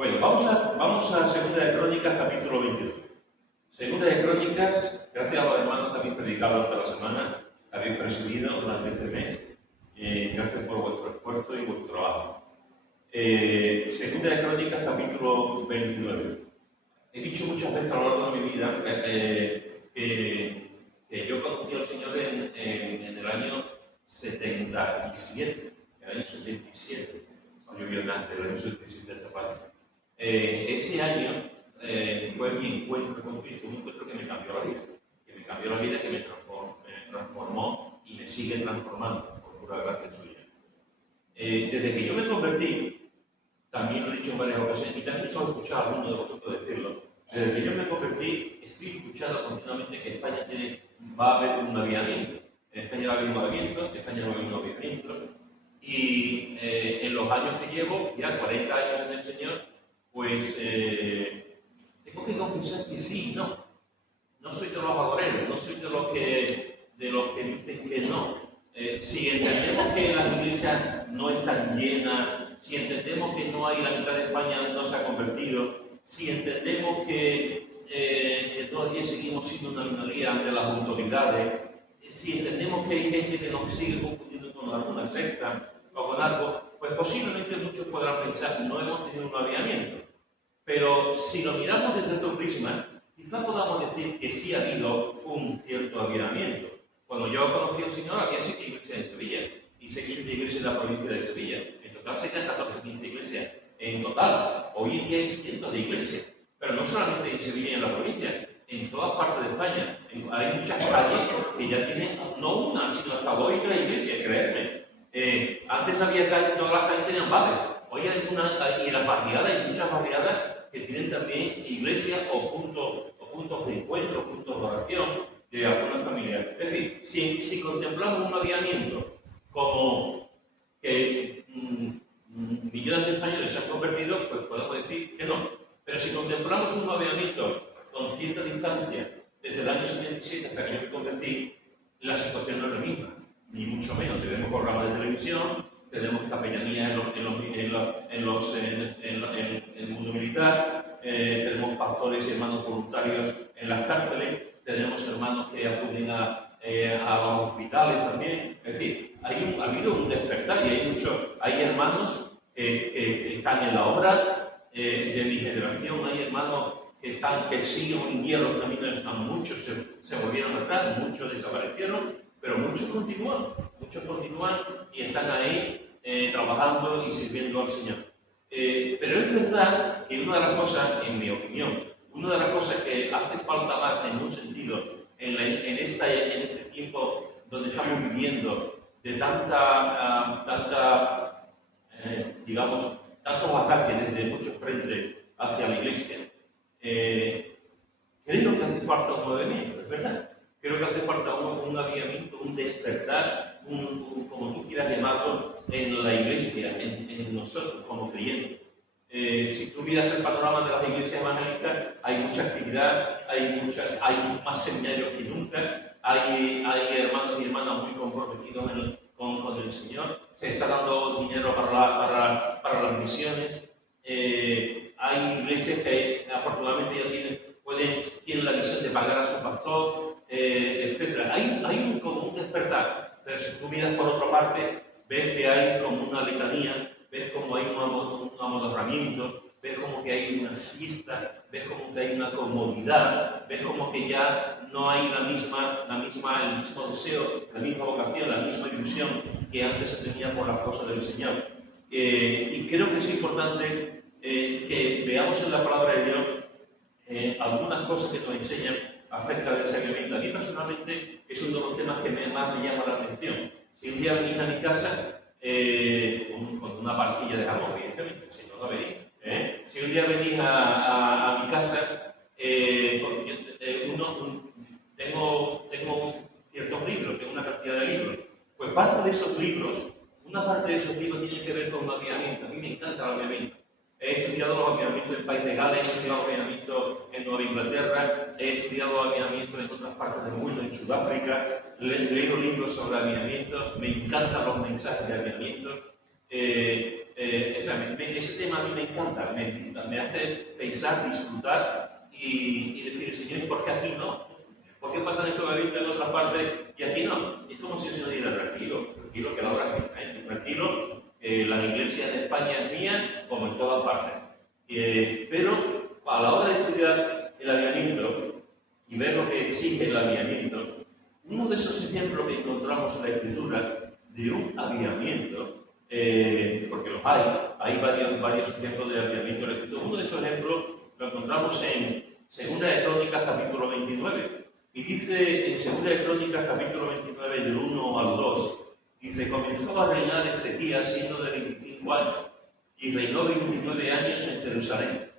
Bueno, vamos a Segunda de Crónicas, capítulo 22. Segunda de Crónicas, gracias a los hermanos que habéis predicado toda la semana, que habéis presidido durante este mes. Gracias por vuestro esfuerzo y vuestro trabajo. Segunda de Crónicas, capítulo 29. He dicho muchas veces a lo largo de mi vida que yo conocí al Señor en el año 77. El año 77. Yo vi antes, el año 77 esta parte. Ese año fue mi encuentro con Cristo, un encuentro que me cambió la vida, que me transformó y me sigue transformando, por pura gracia suya. Desde que yo me convertí, también lo he dicho en varias ocasiones, y también lo he escuchado a alguno de vosotros decirlo, desde que yo me convertí, estoy escuchando continuamente que España va a haber un avivamiento. En España va a haber un avivamiento, en España va a haber un avivamiento, y en los años que llevo, ya 40 años en el Señor, pues tengo que confesar que sí, no soy de los agoreros, no soy de los que dicen que no. Si entendemos que las iglesias no están llenas, si entendemos que no hay la mitad de España no se ha convertido, si entendemos que todavía seguimos siendo una minoría ante las autoridades, si entendemos que hay gente que nos sigue confundiendo con alguna secta o con algo, pues posiblemente muchos podrán pensar, no hemos tenido un avivamiento. Pero si lo miramos desde otro prisma, quizá podamos decir que sí ha habido un cierto avivamiento. Cuando yo conocí al Señor, había 7 iglesias en Sevilla, y 6 o 7 iglesias en la provincia de Sevilla. En total se quedan 14 15 iglesias. En total, hoy en día hay cientos de iglesias, pero no solamente en Sevilla y en la provincia, en todas partes de España. Hay muchas calles que ya tienen no una, sino hasta 2 y 3 iglesias, creedme. Antes había calles, todas las calles tenían bares. Hoy hay y en las barriadas, hay muchas barriadas que tienen también iglesias o puntos de encuentro, puntos de oración de alguna familia. Es decir, si contemplamos un avivamiento como que millones de españoles se han convertido, pues podemos decir que no. Pero si contemplamos un avivamiento con cierta distancia, desde el año 77 hasta que yo me convertí, la situación no es la misma, ni mucho menos. Tenemos programas de televisión, tenemos capellanías en el mundo militar, tenemos pastores y hermanos voluntarios en las cárceles, tenemos hermanos que acuden a los hospitales también. Es decir, ha habido un despertar y hay hermanos que están en la obra de mi generación, hay hermanos que siguen hoy en día los caminos, muchos se volvieron atrás, muchos desaparecieron, pero muchos continúan y están ahí trabajando y sirviendo al Señor. Pero es verdad que una de las cosas, en mi opinión, una de las cosas que hace falta más en un sentido, en este tiempo donde estamos viviendo, de digamos, tantos ataques desde muchos frentes hacia la Iglesia, creo que hace falta un movimiento, es verdad. Creo que hace falta un avivamiento, un despertar, como tú quieras llamarlo, en la Iglesia, en nosotros como creyentes. Si tú miras el panorama de las iglesias evangélicas, hay mucha actividad, hay más seminarios que nunca, hay hermanos y hermanas muy comprometidos con el Señor, se está dando dinero para las misiones, hay iglesias que afortunadamente ya tienen la visión de pagar a su pastor, etc. Hay como un despertar, pero si tú miras por otra parte, ves que hay como una letanía, ves como hay un amodorramiento, ves como que hay una siesta, ves como que hay una comodidad, ves como que ya no hay el mismo deseo, la misma vocación, la misma ilusión que antes se tenía por las cosas del Señor. Y creo que es importante que veamos en la palabra de Dios algunas cosas que nos enseñan acerca de ese avivamiento. A mí personalmente es uno de los temas que más me llama la atención. Si un día venís a mi casa, con una partilla de jamón, evidentemente, si no, no venís. Si un día venís a mi casa, tengo ciertos libros, tengo una cantidad de libros. Pues una parte de esos libros tiene que ver con un avivamiento. A mí me encanta el avivamiento. He estudiado los avivamientos en el país de Gales, he estudiado avivamientos en Nueva Inglaterra, he estudiado avivamientos en otras partes del mundo, en Sudáfrica, he leído libros sobre avivamientos, me encantan los mensajes de avivamientos. ese tema a mí me encanta, me hace pensar, disfrutar y decir, Señor, ¿por qué aquí no? ¿Por qué pasan estos eventos en otras partes y aquí no? Es como si el Señor dijera, tranquilo, tranquilo, que la obra es mía, tranquilo, la iglesia en España es mía, como en todas partes. Pero a la hora de estudiar el avivamiento y ver lo que exige el avivamiento, uno de esos ejemplos que encontramos en la Escritura de un avivamiento, porque los hay varios ejemplos de avivamiento en la Escritura. Uno de esos ejemplos lo encontramos en 2 de Crónicas, capítulo 29. Y dice en 2 de Crónicas, capítulo 29, del 1 al 2, dice, comenzó a reinar Ezequías siendo de 25 años, y reinó 29 años en Jerusalén.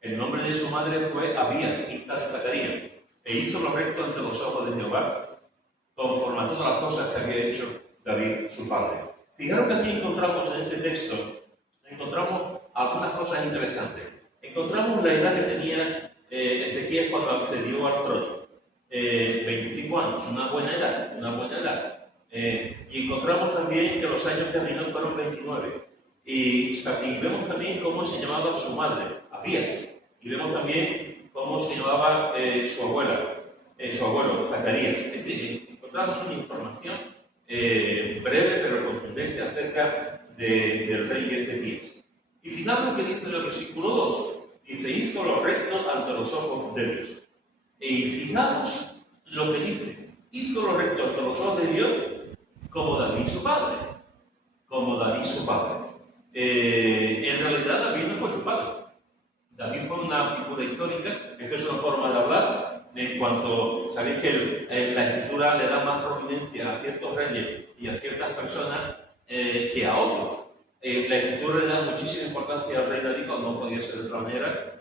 El nombre de su madre fue Abías, hija de Zacarías, e hizo lo recto ante los ojos de Jehová, conforme a todas las cosas que había hecho David, su padre. Fijaros que aquí encontramos en este texto, encontramos algunas cosas interesantes. Encontramos la edad que tenía Ezequías cuando accedió al trono. 25 años, una buena edad. Y encontramos también que los años que reinó fueron 29. Y vemos también cómo se llamaba su madre, Abías. Y vemos también cómo se llamaba su abuelo, Zacarías. Es decir, encontramos una información breve pero contundente acerca del rey Ezequías. Y fijaros lo que dice en el versículo 2. Dice, hizo lo recto ante los ojos de Dios. Y fijaros lo que dice, hizo lo recto ante los ojos de Dios como David su padre. En realidad David no fue su padre. David fue una figura histórica. Esto es una forma de hablar en cuanto, sabéis que la Escritura le da más prominencia a ciertos reyes y a ciertas personas que a otros. La Escritura le da muchísima importancia al rey David, cuando no podía ser de otra manera.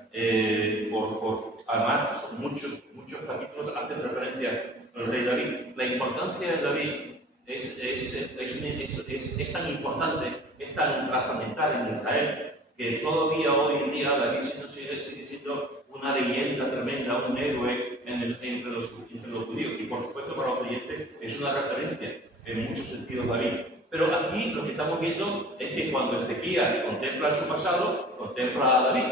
Además, son muchos capítulos hacen referencia al rey David. La importancia de David es tan importante, es tan trascendental en Israel, que todavía hoy en día David sigue siendo una leyenda tremenda, un héroe entre los judíos. Y por supuesto para los creyentes es una referencia en muchos sentidos David. Pero aquí lo que estamos viendo es que cuando Ezequías contempla su pasado, contempla a David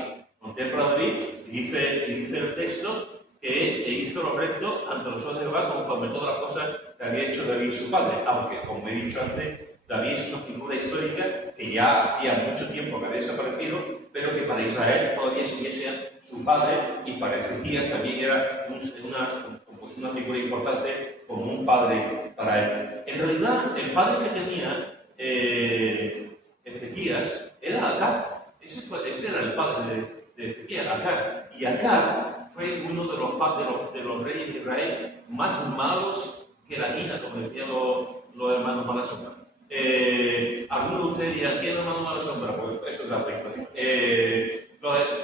y dice el texto que hizo lo recto ante los ojos de Jehová conforme a todas las cosas que había hecho David su padre. Aunque, como he dicho antes, David es una figura histórica que ya hacía mucho tiempo que había desaparecido, pero que para Israel todavía seguía siendo su padre, y para Ezequías también era una figura importante como un padre para él. En realidad, el padre que tenía Ezequías era Acaz. Ese era el padre de Ezequías, Acaz. Y Acaz fue uno de los reyes de Israel más malos que la quina, como decían los hermanos Malasombra. Algunos de ustedes dirán, ¿quién es el hermano Malasombra? Pues eso es la historia.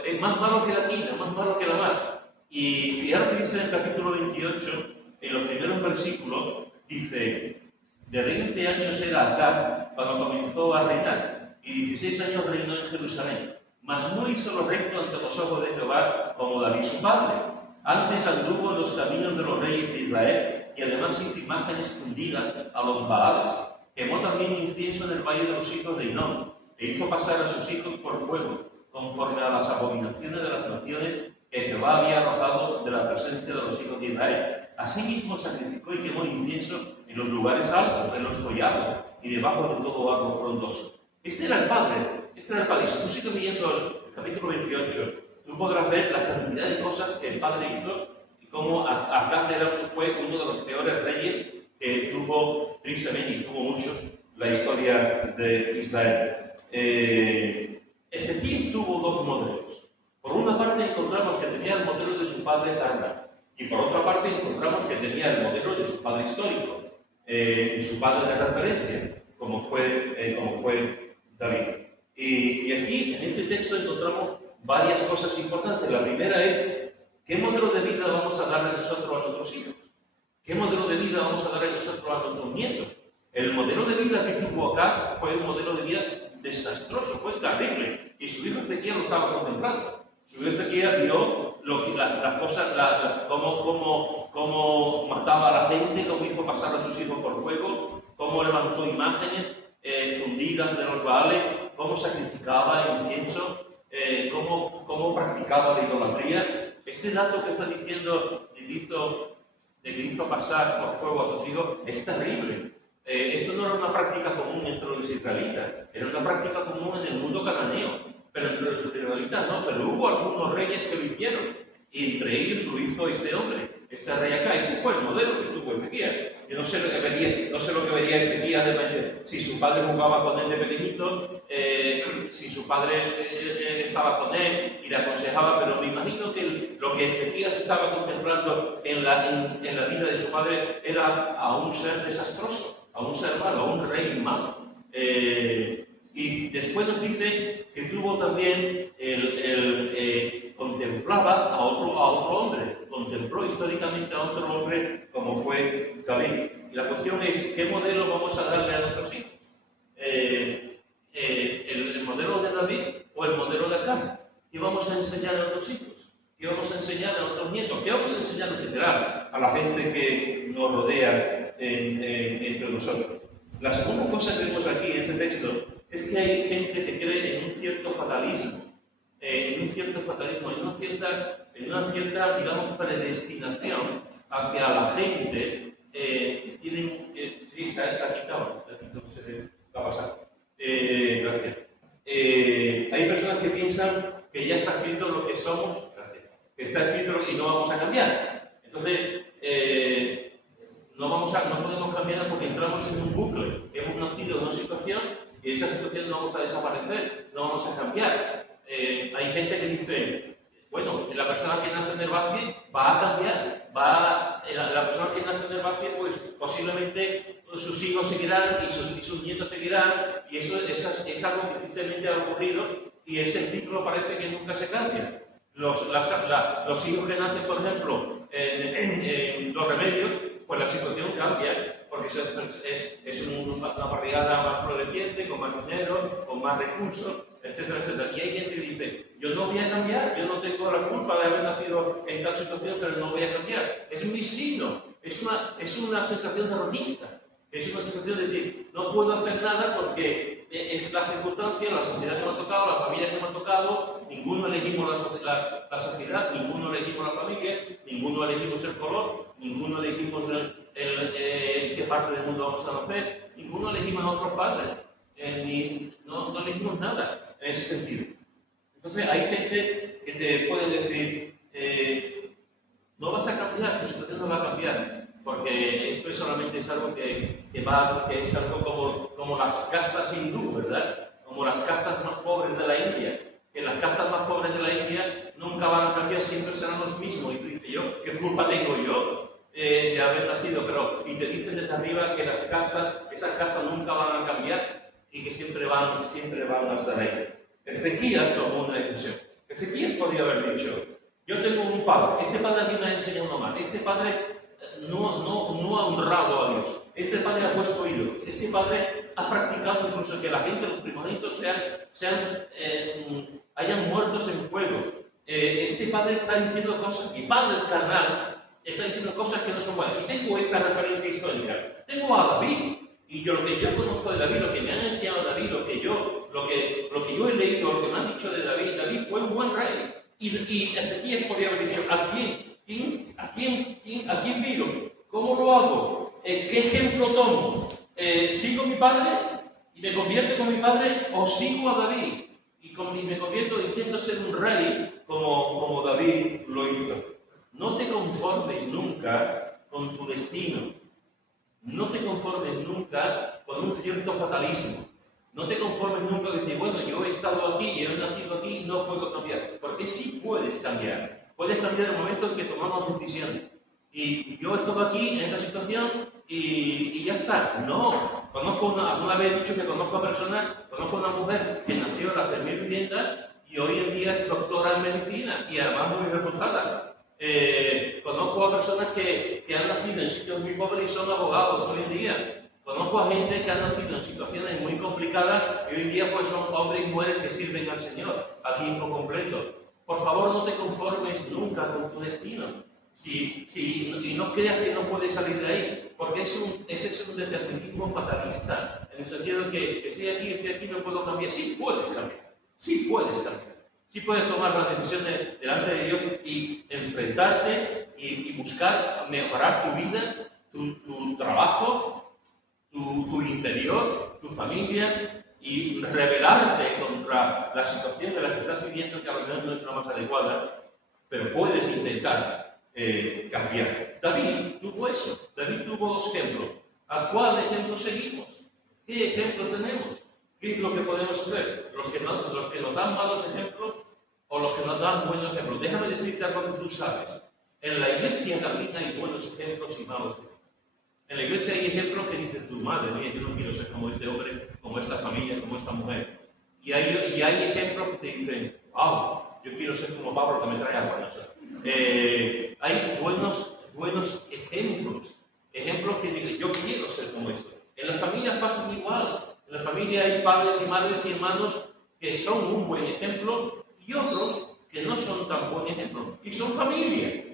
Es más malo que la quina, más malo que la mar. Y fijaros que dice en el capítulo 28, en los primeros versículos, dice, de 20 años era Acaz cuando comenzó a reinar, y 16 años reinó en Jerusalén. Mas no hizo lo recto ante los ojos de Jehová como David su padre. Antes anduvo en los caminos de los reyes de Israel, y además hizo imágenes fundidas a los Baales. Quemó también incienso en el valle de los hijos de Hinnom, e hizo pasar a sus hijos por fuego, conforme a las abominaciones de las naciones que Jehová había arrojado de la presencia de los hijos de Israel. Asimismo sacrificó y quemó incienso en los lugares altos, en los collados y debajo de todo árbol frondoso. Este era el padre. Y si tú sigues leyendo el capítulo 28, tú podrás ver la cantidad de cosas que el padre hizo y cómo Acaz fue uno de los peores reyes que tuvo, tristemente, y tuvo muchos, la historia de Israel. Ezequías tuvo dos modelos. Por una parte encontramos que tenía el modelo de su padre carnal, y por otra parte encontramos que tenía el modelo de su padre histórico, y su padre de referencia, como fue David. Y aquí, en este texto, encontramos varias cosas importantes. La primera es, ¿qué modelo de vida vamos a darle nosotros a nuestros hijos? ¿Qué modelo de vida vamos a darle nosotros a nuestros nietos? El modelo de vida que tuvo acá fue un modelo de vida desastroso, fue terrible. Y su hijo Ezequías lo estaba contemplando. Su hijo Ezequías vio las cosas, cómo mataba a la gente, cómo hizo pasar a sus hijos por fuego, cómo levantó imágenes fundidas de los Baales, cómo sacrificaba incienso, cómo practicaba la idolatría. Este dato que está diciendo de que hizo pasar por fuego a sus hijos es terrible. Esto no era una práctica común entre los israelitas, era una práctica común en el mundo cananeo, pero entre los israelitas no, pero hubo algunos reyes que lo hicieron, y entre ellos lo hizo este hombre, este rey acá. Ese fue el modelo que tuvo Ezequías. Yo no sé lo que vería Ezequías si su padre jugaba con él de pequeñito, si su padre estaba con él y le aconsejaba, pero me imagino que lo que Ezequías estaba contemplando en la vida de su padre era a un ser desastroso, a un ser malo, a un rey malo. Y después nos dice que tuvo también contemplaba a otro hombre, contempló históricamente a otro hombre como fue David. Y la cuestión es, ¿qué modelo vamos a darle a nuestros hijos? ¿El modelo de David o el modelo de Acaz? ¿Qué vamos a enseñar a nuestros hijos? ¿Qué vamos a enseñar a nuestros nietos? ¿Qué vamos a enseñar en general a la gente que nos rodea entre nosotros? La segunda cosa que vemos aquí en este texto es que hay gente que cree en un cierto fatalismo, en una cierta, digamos, predestinación hacia la gente. Sí, está quitado, se le va a pasar. Gracias. Hay personas que piensan que ya está escrito lo que somos, que está escrito y no vamos a cambiar. Entonces, no podemos cambiar porque entramos en un bucle. Hemos nacido en una situación y esa situación no vamos a desaparecer, no vamos a cambiar. Hay gente que dice, bueno, la persona que nace en el Herbacee va a cambiar, la persona que nace en el Herbacee, pues posiblemente sus hijos seguirán y sus nietos seguirán, y eso es algo que tristemente ha ocurrido, y ese ciclo parece que nunca se cambia. Los hijos que nacen, por ejemplo, en Los Remedios, pues la situación cambia, porque es una barriada más floreciente, con más dinero, con más recursos, etcétera, etcétera. Y hay gente que dice, yo no voy a cambiar, yo no tengo la culpa de haber nacido en tal situación, pero no voy a cambiar. Es mi signo, es una sensación terrorista, es una sensación de decir, no puedo hacer nada porque es la circunstancia, la sociedad que me ha tocado, la familia que me ha tocado, ninguno elegimos la sociedad, ninguno elegimos la familia, ninguno elegimos el color, ninguno elegimos qué parte del mundo vamos a nacer, ninguno elegimos a otros padres, no elegimos nada en ese sentido. Entonces hay gente que te puede decir, no vas a cambiar, tu situación no va a cambiar, porque esto solamente es algo que es algo como las castas hindú, ¿verdad? Como las castas más pobres de la India, que las castas más pobres de la India nunca van a cambiar, siempre serán los mismos. Y tú dices, ¿qué culpa tengo yo de haber nacido? Y te dicen desde arriba que esas castas nunca van a cambiar y que siempre van a estar ahí. Ezequías tomó una decisión. Ezequías podía haber dicho, yo tengo un padre, este padre aquí me ha enseñado mal, este padre no ha honrado a Dios, este padre ha puesto ídolos, este padre ha practicado incluso que la gente, los primogénitos, hayan muertos en fuego. Este padre está diciendo cosas, mi padre carnal está diciendo cosas que no son buenas. Y tengo esta referencia histórica. Tengo a David, y lo que yo conozco de David, lo que me han enseñado David, lo que yo he leído, lo que me han dicho de David, David fue un buen rey. Y Ezequías podría haber dicho, ¿a quién miro? ¿Cómo lo hago? ¿Qué ejemplo tomo? ¿Sigo a mi padre y me convierto con mi padre o sigo a David? Y me convierto, intento ser un rey como David lo hizo. No te conformes nunca con tu destino. No te conformes nunca con un cierto fatalismo. No te conformes nunca con decir, bueno, yo he estado aquí y he nacido aquí y no puedo cambiar. Porque sí puedes cambiar. Puedes cambiar en el momento en que tomamos decisiones. Y yo he estado aquí en esta situación y ya está. No. Alguna vez he dicho que conozco a una mujer que nació en las 3.000 viviendas y hoy en día es doctora en medicina y además muy reputada. Conozco a personas que han nacido en sitios muy pobres y son abogados hoy en día. Conozco a gente que ha nacido en situaciones muy complicadas y hoy en día pues son hombres y mujeres que sirven al Señor a tiempo completo. Por favor, no te conformes nunca con tu destino. Y no creas que no puedes salir de ahí, porque ese es un determinismo fatalista. en el sentido de que estoy aquí, no puedo cambiar. Sí puedes cambiar, sí puedes cambiar. Sí puedes tomar las decisiones delante de Dios y enfrentarte y buscar mejorar tu vida, tu trabajo, tu interior, tu familia, y rebelarte contra la situación de la que estás viviendo, que a lo mejor no es la más adecuada, pero puedes intentar cambiar. David tuvo eso. David tuvo dos ejemplos. ¿A cuál ejemplo seguimos? ¿Qué ejemplo tenemos? ¿Qué es lo que podemos hacer? ¿Los que nos dan malos ejemplos o los que nos dan buenos ejemplos? Déjame decirte algo que tú sabes. En la iglesia también hay buenos ejemplos y malos ejemplos. En la iglesia hay ejemplos que dicen, tu madre mía, yo no quiero ser como este hombre, como esta familia, como esta mujer. Y hay ejemplos que te dicen, wow, yo quiero ser como Pablo que me trae agua. Hay buenos ejemplos que dicen, yo quiero ser como esto. En las familias pasa igual. En la familia hay padres y madres y hermanos que son un buen ejemplo y otros que no son tan buen ejemplo. Y son familia.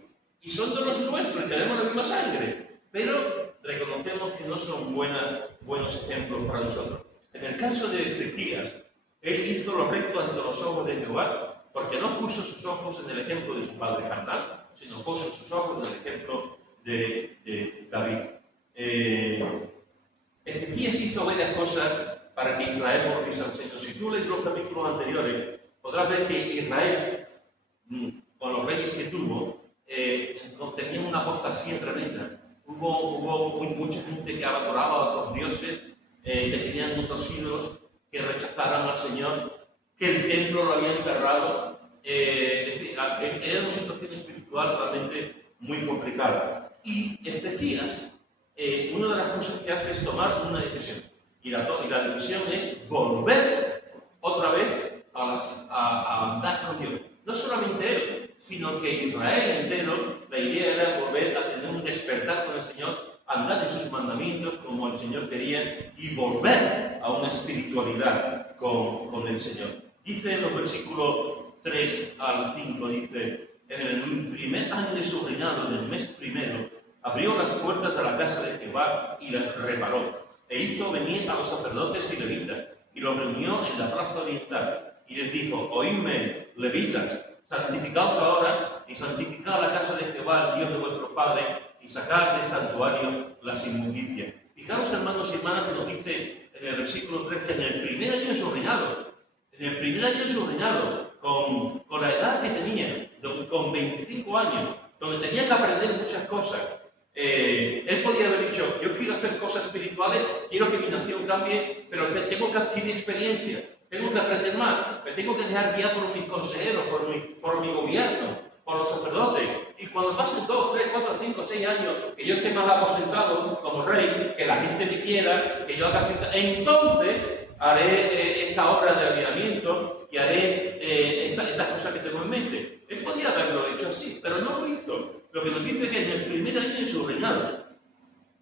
Y son de los nuestros y tenemos la misma sangre. Pero reconocemos que no son buenos ejemplos para nosotros. En el caso de Ezequías, él hizo lo recto ante los ojos de Jehová, porque no puso sus ojos en el ejemplo de su padre carnal, sino puso sus ojos en el ejemplo de David. Ezequías hizo varias cosas para que Israel volviese al Señor. Si tú lees los capítulos anteriores, podrás ver que Israel, con los reyes que tuvo, tenían una apostasía tremenda. Hubo mucha gente que adoraba a otros dioses, que tenían otros ídolos, que rechazaron al Señor, que el templo lo habían cerrado. Es decir, era una situación espiritual realmente muy complicada. Y Ezequías, una de las cosas que hace es tomar una decisión. Y la decisión es volver otra vez a andar con Dios. No solamente él, sino que Israel entero, la idea era volver a tener un despertar con el Señor, andar en sus mandamientos como el Señor quería y volver a una espiritualidad con el Señor. Dice en los versículos 3 al 5, dice, en el primer año de su reinado, en el mes primero, abrió las puertas de la casa de Jehová y las reparó, e hizo venir a los sacerdotes y levitas, y los reunió en la plaza oriental, y les dijo, oídme, levitas, santificaos ahora y santificad la casa de Jehová, el Dios de vuestro Padre, y sacad del santuario las inmundicias. Fijaros, hermanos y hermanas, que nos dice en el versículo 3 que en el primer año de su reinado, con la edad que tenía, con 25 años, donde tenía que aprender muchas cosas, él podía haber dicho, yo quiero hacer cosas espirituales, quiero que mi nación cambie, pero tengo que adquirir experiencia. Tengo que aprender más, me tengo que dejar guiar por mis consejeros, por mi gobierno, por los sacerdotes. Y cuando pasen 2, 3, 4, 5, 6 años, que yo esté más aposentado como rey, que la gente me quiera, que yo haga cierta... Entonces haré esta obra de avivamiento y haré estas cosas que tengo en mente. Él podía haberlo dicho así, pero no lo hizo. Lo que nos dice es que en el primer año de su reinado,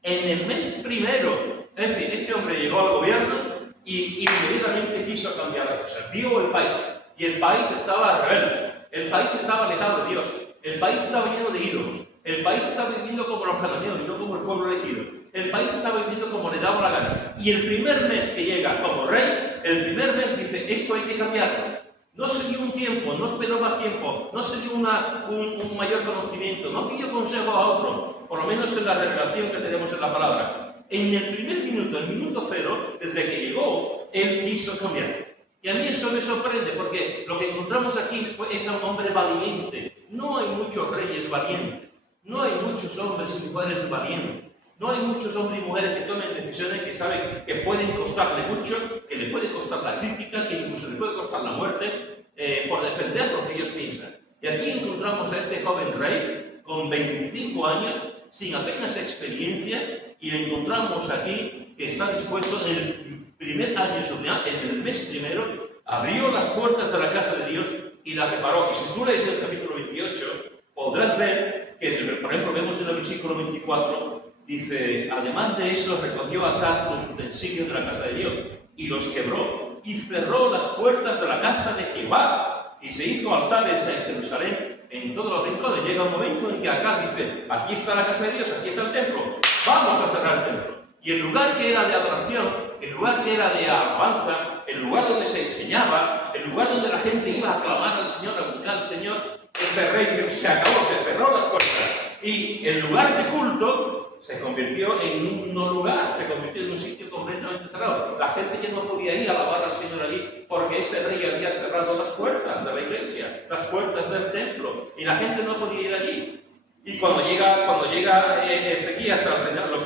en el mes primero, es decir, este hombre llegó al gobierno y inmediatamente quiso cambiar la cosa. Vio el país, y el país estaba rebelde, el país estaba alejado de Dios, el país estaba lleno de ídolos, el país estaba viviendo como los cananeos y no como el pueblo elegido, el país estaba viviendo como le daba la gana. Y el primer mes que llega como rey, el primer mes dice, esto hay que cambiarlo. No se dio un tiempo, no esperó más tiempo, no se dio un mayor conocimiento, no pidió consejo a otro, por lo menos en la revelación que tenemos en la palabra. En el primer minuto, el minuto cero, desde que llegó, él quiso cambiar. Y a mí eso me sorprende, porque lo que encontramos aquí es a un hombre valiente. No hay muchos reyes valientes, no hay muchos hombres y mujeres valientes, no hay muchos hombres y mujeres que tomen decisiones que saben que pueden costarle mucho, que le puede costar la crítica, que incluso le puede costar la muerte, por defender lo que ellos piensan. Y aquí encontramos a este joven rey, con 25 años, sin apenas experiencia, y le encontramos aquí que está dispuesto en el primer año de su vida, en el mes primero, abrió las puertas de la casa de Dios y la reparó. Y si tú lees el capítulo 28, podrás ver que, por ejemplo, vemos en el versículo 24, dice, además de eso recogió Acaz los utensilios de la casa de Dios y los quebró y cerró las puertas de la casa de Jehová y se hizo altares en Jerusalén en todos los rincones. Llega un momento en que Acaz dice, aquí está la casa de Dios, aquí está el templo, vamos a cerrar el templo. Y el lugar que era de adoración, el lugar que era de alabanza, el lugar donde se enseñaba, el lugar donde la gente iba a clamar al Señor, a buscar al Señor, este rey se acabó, se cerró las puertas. Y el lugar de culto se convirtió en un no lugar, se convirtió en un sitio completamente cerrado. La gente ya no podía ir a alabar al Señor allí porque este rey había cerrado las puertas de la iglesia, las puertas del templo, y la gente no podía ir allí. Y cuando llega Ezequías al reinar, lo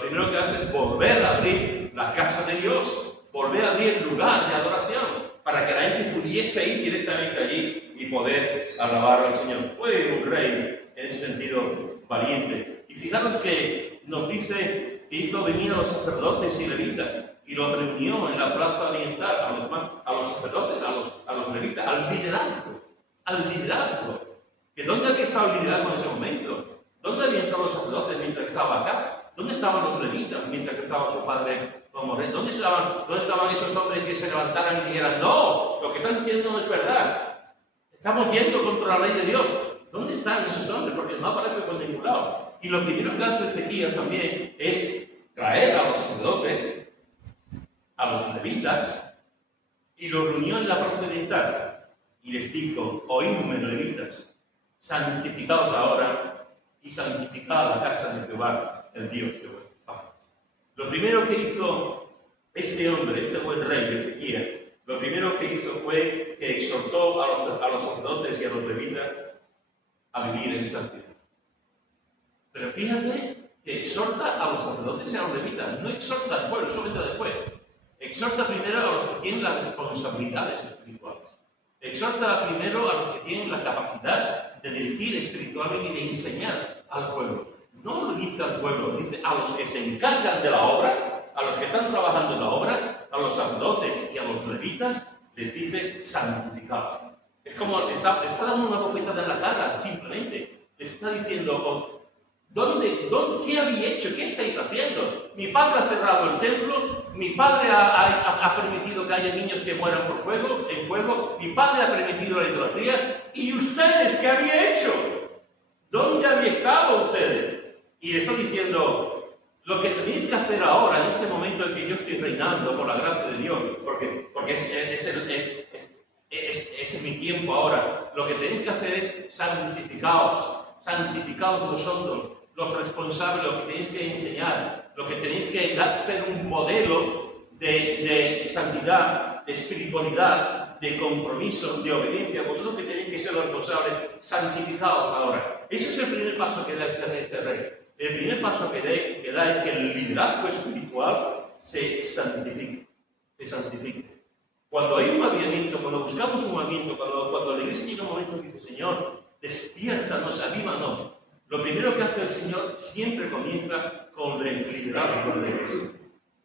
primero que hace es volver a abrir la casa de Dios, volver a abrir el lugar de adoración, para que la gente pudiese ir directamente allí y poder alabar al Señor. Fue un rey, en ese sentido, valiente. Y fijaros que nos dice que hizo venir a los sacerdotes y levitas, y los reunió en la plaza oriental, a los sacerdotes, a los levitas, al liderazgo. ¿Que dónde había estado el liderazgo en ese momento? ¿Dónde habían estado los sacerdotes mientras estaba acá? ¿Dónde estaban los levitas mientras que estaba su padre como rey? ¿Dónde estaban esos hombres que se levantaran y dijeran, no, lo que están diciendo no es verdad? Estamos yendo contra la ley de Dios. ¿Dónde están esos hombres? Porque no aparecen por ningún lado. Y lo primero que hace Ezequías también es traer a los sacerdotes, a los levitas, y los reunió en la plaza oriental. Y les dijo, oídme, levitas, santificaos ahora y santificad la casa de Jehová, el Dios de vuestros padres. Lo primero que hizo este hombre, este buen rey de Ezequías, lo primero que hizo fue que exhortó a los sacerdotes y a los levitas a vivir en santidad. Pero fíjate que exhorta a los sacerdotes y a los levitas, no exhorta al pueblo, eso vendrá después. Exhorta primero a los que tienen las responsabilidades espirituales. Exhorta primero a los que tienen la capacidad de dirigir espiritualmente y de enseñar al pueblo. No lo dice al pueblo, dice a los que se encargan de la obra, a los que están trabajando en la obra, a los sacerdotes y a los levitas, les dice santificados. Es como le está dando una bofetada en la cara, simplemente. Les está diciendo, ¿qué habéis hecho? ¿Qué estáis haciendo? Mi padre ha cerrado el templo, mi padre ha permitido que haya niños que mueran en fuego, mi padre ha permitido la idolatría, ¿y ustedes qué habéis hecho? ¿Dónde habéis estado ustedes? Y le está diciendo, lo que tenéis que hacer ahora, en este momento en que yo estoy reinando por la gracia de Dios, porque es mi tiempo ahora, lo que tenéis que hacer es santificaos vosotros, los responsables, lo que tenéis que enseñar, lo que tenéis que ser un modelo de santidad, de espiritualidad, de compromiso, de obediencia. Vosotros que tenéis que ser los responsables, santificaos ahora. Ese es el primer paso que da este rey. El primer paso que da es que el liderazgo espiritual se santifique. Cuando hay un avivamiento, cuando buscamos un avivamiento, cuando la iglesia llega un momento que dice, Señor, despiértanos, avívanos, lo primero que hace el Señor siempre comienza con el liderazgo de la iglesia.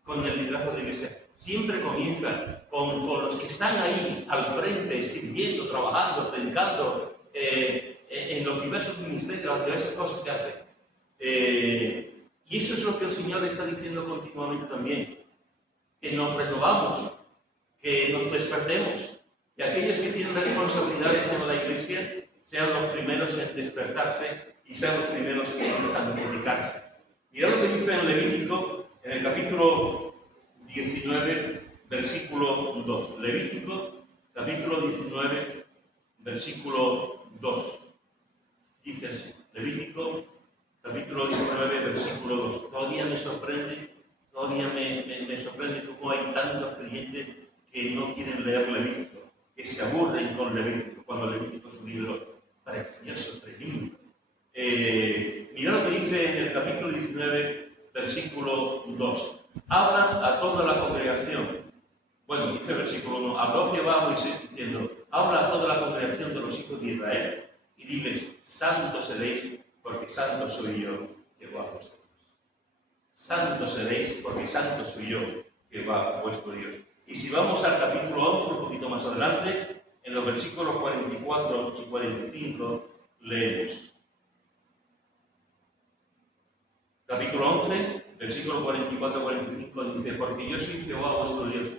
Con el liderazgo de la iglesia. Siempre comienza con los que están ahí al frente, sirviendo, trabajando, predicando, en los diversos ministerios, las diversas cosas que hace. Y eso es lo que el Señor está diciendo continuamente también. Que nos renovamos, que nos despertemos, que aquellos que tienen responsabilidades en la iglesia sean los primeros en despertarse y sean los primeros en santificarse. Mirad lo que dice en Levítico, en el capítulo 19, versículo 2. Levítico, capítulo 19, versículo 2. Dice así, Levítico, capítulo 19, versículo 2. Todavía me sorprende cómo hay tantos creyentes que no quieren leer Levítico, que se aburren con Levítico, cuando Levítico es un libro precioso, tremendo. Mirad lo que dice en el capítulo 19, versículo 2. Habla a toda la congregación. Bueno, dice el versículo 1. Habló Jehová a Moisés diciendo, habla a toda la congregación de los hijos de Israel y diles, santos seréis, porque santo soy yo, Jehová vuestro Dios. Santos seréis, porque santo soy yo, Jehová vuestro Dios. Y si vamos al capítulo 11, un poquito más adelante, en los versículos 44 y 45, leemos. Capítulo 11, versículo 44-45 dice, porque yo soy Jehová vuestro Dios.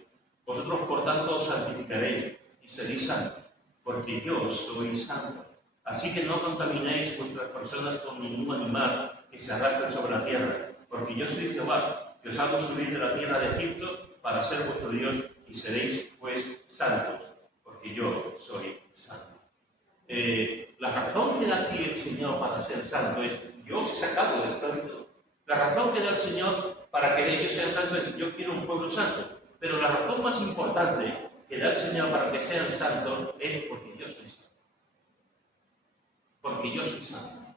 Vosotros por tanto os santificaréis y seréis santos, porque yo soy santo. Así que no contaminéis vuestras personas con ningún animal que se arrastre sobre la tierra, porque yo soy Jehová. que os hago subir de la tierra de Egipto para ser vuestro Dios y seréis pues santos, porque yo soy santo. La razón que da aquí el Señor para ser santo es: yo os he sacado de la esclavitud. La razón que da el Señor para que ellos sean santos es: yo quiero un pueblo santo. Pero la razón más importante que da el Señor para que sean santos es porque yo soy santo. Porque yo soy santo.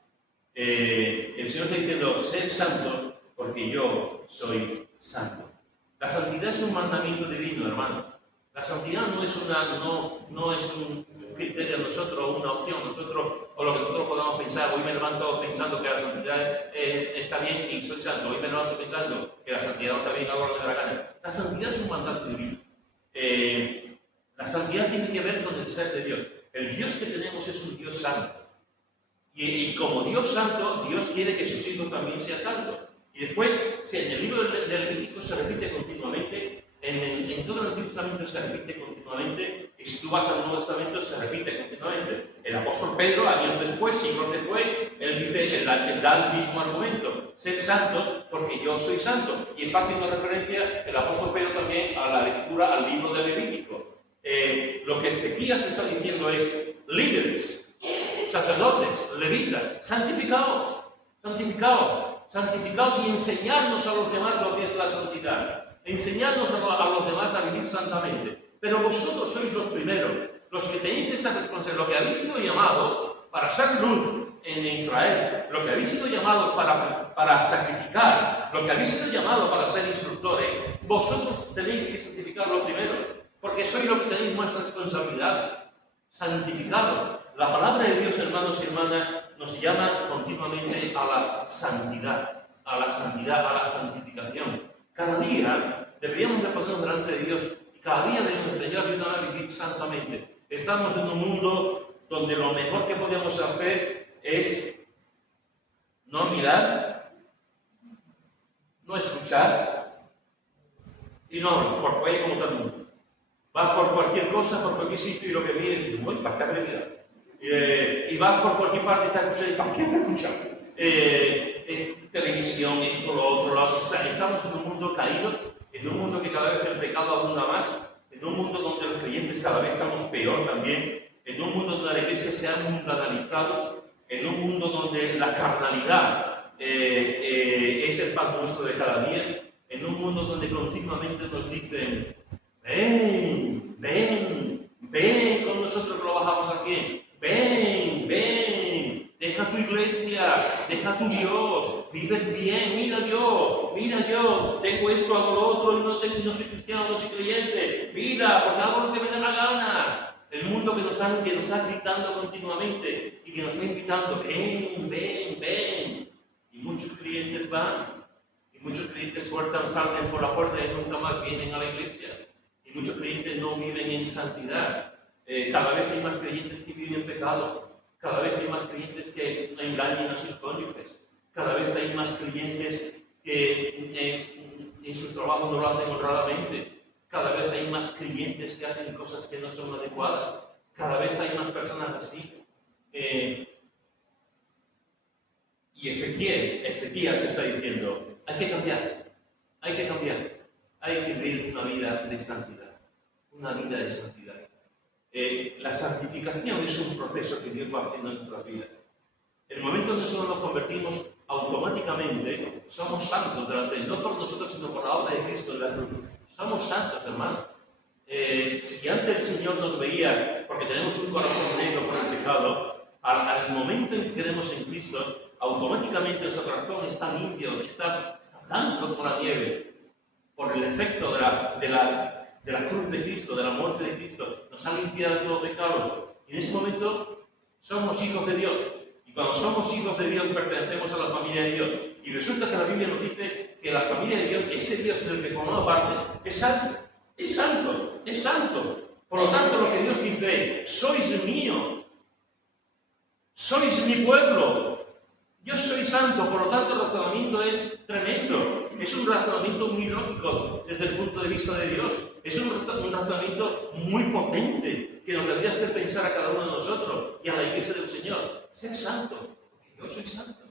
El Señor está diciendo: sed santos porque yo soy santo. La santidad es un mandamiento divino, hermanos. La santidad no es un criterio a nosotros, una opción, o lo que nosotros podamos pensar. Hoy me levanto pensando que la santidad está bien y soy santo. Hoy me levanto pensando que la santidad no está bien, hago lo que me da la gana. La santidad es un mandato divino. La santidad tiene que ver con el ser de Dios. El Dios que tenemos es un Dios santo. Y como Dios santo, Dios quiere que sus hijos también sean santos. Y después, si en el libro del Levítico se repite continuamente, en todo el Antiguo Testamento se repite continuamente, y si tú vas al Nuevo Testamento se repite continuamente. El apóstol Pedro, años después, siglos después, él da el mismo argumento: sed santos porque yo soy santo. Y está haciendo referencia el apóstol Pedro también a la lectura, al libro del Levítico. Lo que Ezequías está diciendo es: líderes, sacerdotes, levitas, santificaos, y enseñadnos a los demás lo que es la santidad. Enseñadnos a los demás a vivir santamente. Pero vosotros sois los primeros, los que tenéis esa responsabilidad, lo que habéis sido llamado para ser luz en Israel, lo que habéis sido llamado para sacrificar, lo que habéis sido llamado para ser instructores. Vosotros tenéis que santificarlo primero, porque sois los que tenéis más responsabilidad. Santificarlo. La palabra de Dios, hermanos y hermanas, nos llama continuamente a la santidad, a la santificación. Cada día deberíamos de ponernos delante de Dios y cada día debemos enseñar a vivir santamente. Estamos en un mundo donde lo mejor que podemos hacer es no mirar, no escuchar y no por cuello como todo el mundo. Vas por cualquier cosa, por cualquier sitio y lo que viene y dices: uy, ¿para qué habré mirado? Y vas por cualquier parte y estás escuchando: ¿y para qué me escuchando? En televisión, en todo lo otro. O sea, estamos en un mundo caído, en un mundo que cada vez el pecado abunda más, en un mundo donde los creyentes cada vez estamos peor también, en un mundo donde la iglesia se ha mundanalizado, en un mundo donde la carnalidad es el pan nuestro de cada día, en un mundo donde continuamente nos dicen: ven, ven, ven con nosotros que lo bajamos aquí. Ven, ven, deja tu iglesia, deja tu Dios, vive bien, mira yo, tengo esto, hago lo otro, y no soy cristiano, no soy creyente, mira, porque hago lo que me da la gana. El mundo que nos está gritando continuamente y que nos está invitando: ven, ven, ven. Y muchos creyentes van, y muchos creyentes salen por la puerta y nunca más vienen a la iglesia. Y muchos creyentes no viven en santidad. Cada vez hay más creyentes que viven en pecado. Cada vez hay más creyentes que engañan a sus cónyuges. Cada vez hay más creyentes que en su trabajo no lo hacen honradamente. Cada vez hay más creyentes que hacen cosas que no son adecuadas. Cada vez hay más personas así. Y Ezequías está diciendo: hay que cambiar. Hay que vivir una vida de santidad. Una vida de santidad. La santificación es un proceso que Dios va haciendo en nuestras vidas. El momento en que nosotros nos convertimos, automáticamente somos santos delante de Él, no por nosotros, sino por la obra de Cristo en la cruz. Somos santos, hermano. Si antes el Señor nos veía, porque tenemos un corazón negro por el pecado, al momento en que creemos en Cristo, automáticamente nuestro corazón está limpio, está blanco como la nieve, por el efecto de la cruz de Cristo, de la muerte de Cristo. Nos ha limpiado de todo pecado. Y en ese momento somos hijos de Dios. Y cuando somos hijos de Dios, pertenecemos a la familia de Dios. Y resulta que la Biblia nos dice que la familia de Dios, ese Dios del que formamos parte, es santo. Es santo, es santo. Por lo tanto, lo que Dios dice: sois mío, sois mi pueblo, yo soy santo. Por lo tanto, el razonamiento es tremendo. Es un razonamiento muy lógico desde el punto de vista de Dios. Es un razonamiento muy potente que nos debería hacer pensar a cada uno de nosotros y a la iglesia del Señor: ser santo, porque yo soy santo.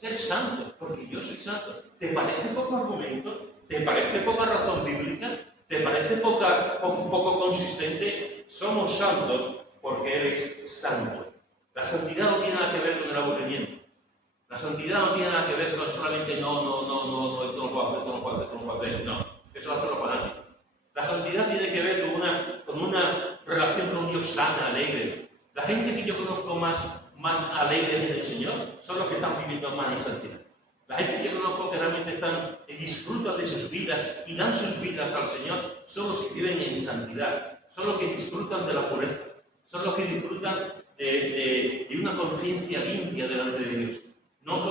ser santo, porque yo soy santo. ¿Te parece poco argumento? ¿Te parece poca razón bíblica? ¿Te parece poco consistente? Somos santos porque Él es santo. La santidad no tiene nada que ver con el aburrimiento. La santidad no tiene nada que ver con solamente esto no lo puedo hacer. No, eso lo hacen los fanáticos. La santidad tiene que ver con una relación con un Dios sano, alegre. La gente que yo conozco más alegre en el Señor son los que están viviendo más en santidad. La gente que yo conozco que realmente disfrutan de sus vidas y dan sus vidas al Señor son los que viven en santidad, son los que disfrutan de la pureza, son los que disfrutan de una conciencia limpia delante de Dios. No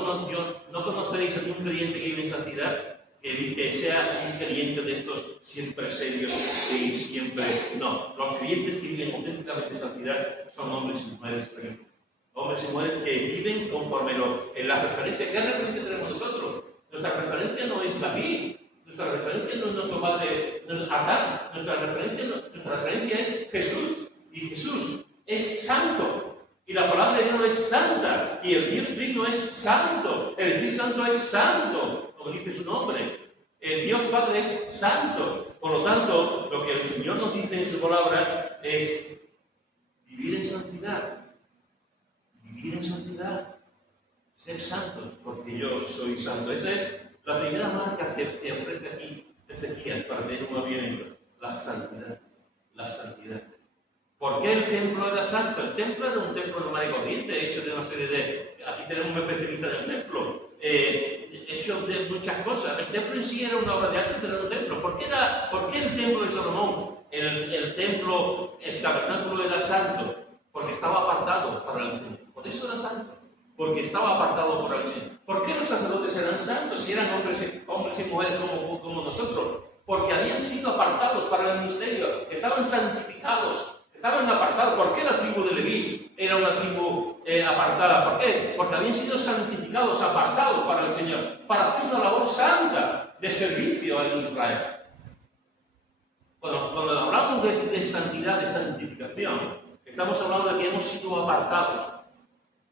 conoceréis a un creyente que vive en santidad que sea un creyente de estos siempre serios y siempre... No, los creyentes que viven auténticamente en santidad son hombres y mujeres felices. Hombres y mujeres que viven conforme en la referencia. ¿Qué referencia tenemos nosotros? Nuestra referencia no es David, nuestra referencia no es nuestro padre Adán, nuestra referencia es Jesús, y Jesús es santo. Y la palabra de Dios es santa, y el Dios Trino es santo, el Espíritu Santo es santo, como dice su nombre. El Dios Padre es santo. Por lo tanto, lo que el Señor nos dice en su palabra es vivir en santidad. Vivir en santidad. Ser santos, porque yo soy santo. Esa es la primera marca que ofrece aquí Ezequiel para tener un avivamiento. La santidad. La santidad. ¿Por qué el templo era santo? El templo era un templo normal y corriente, hecho de una serie de... Aquí tenemos un especialista del templo, hecho de muchas cosas. El templo en sí era una obra de arte, pero era un templo. ¿Por qué el templo de Salomón, el tabernáculo era santo? Porque estaba apartado para el Señor. Por eso era santo. Porque estaba apartado para el Señor. ¿Por qué los sacerdotes eran santos si eran hombres y mujeres como nosotros? Porque habían sido apartados para el ministerio, estaban santificados. Estaban apartados. ¿Por qué la tribu de Leví era una tribu apartada? ¿Por qué? Porque habían sido santificados, apartados para el Señor, para hacer una labor santa de servicio en Israel. Cuando hablamos de santidad, de santificación, estamos hablando de que hemos sido apartados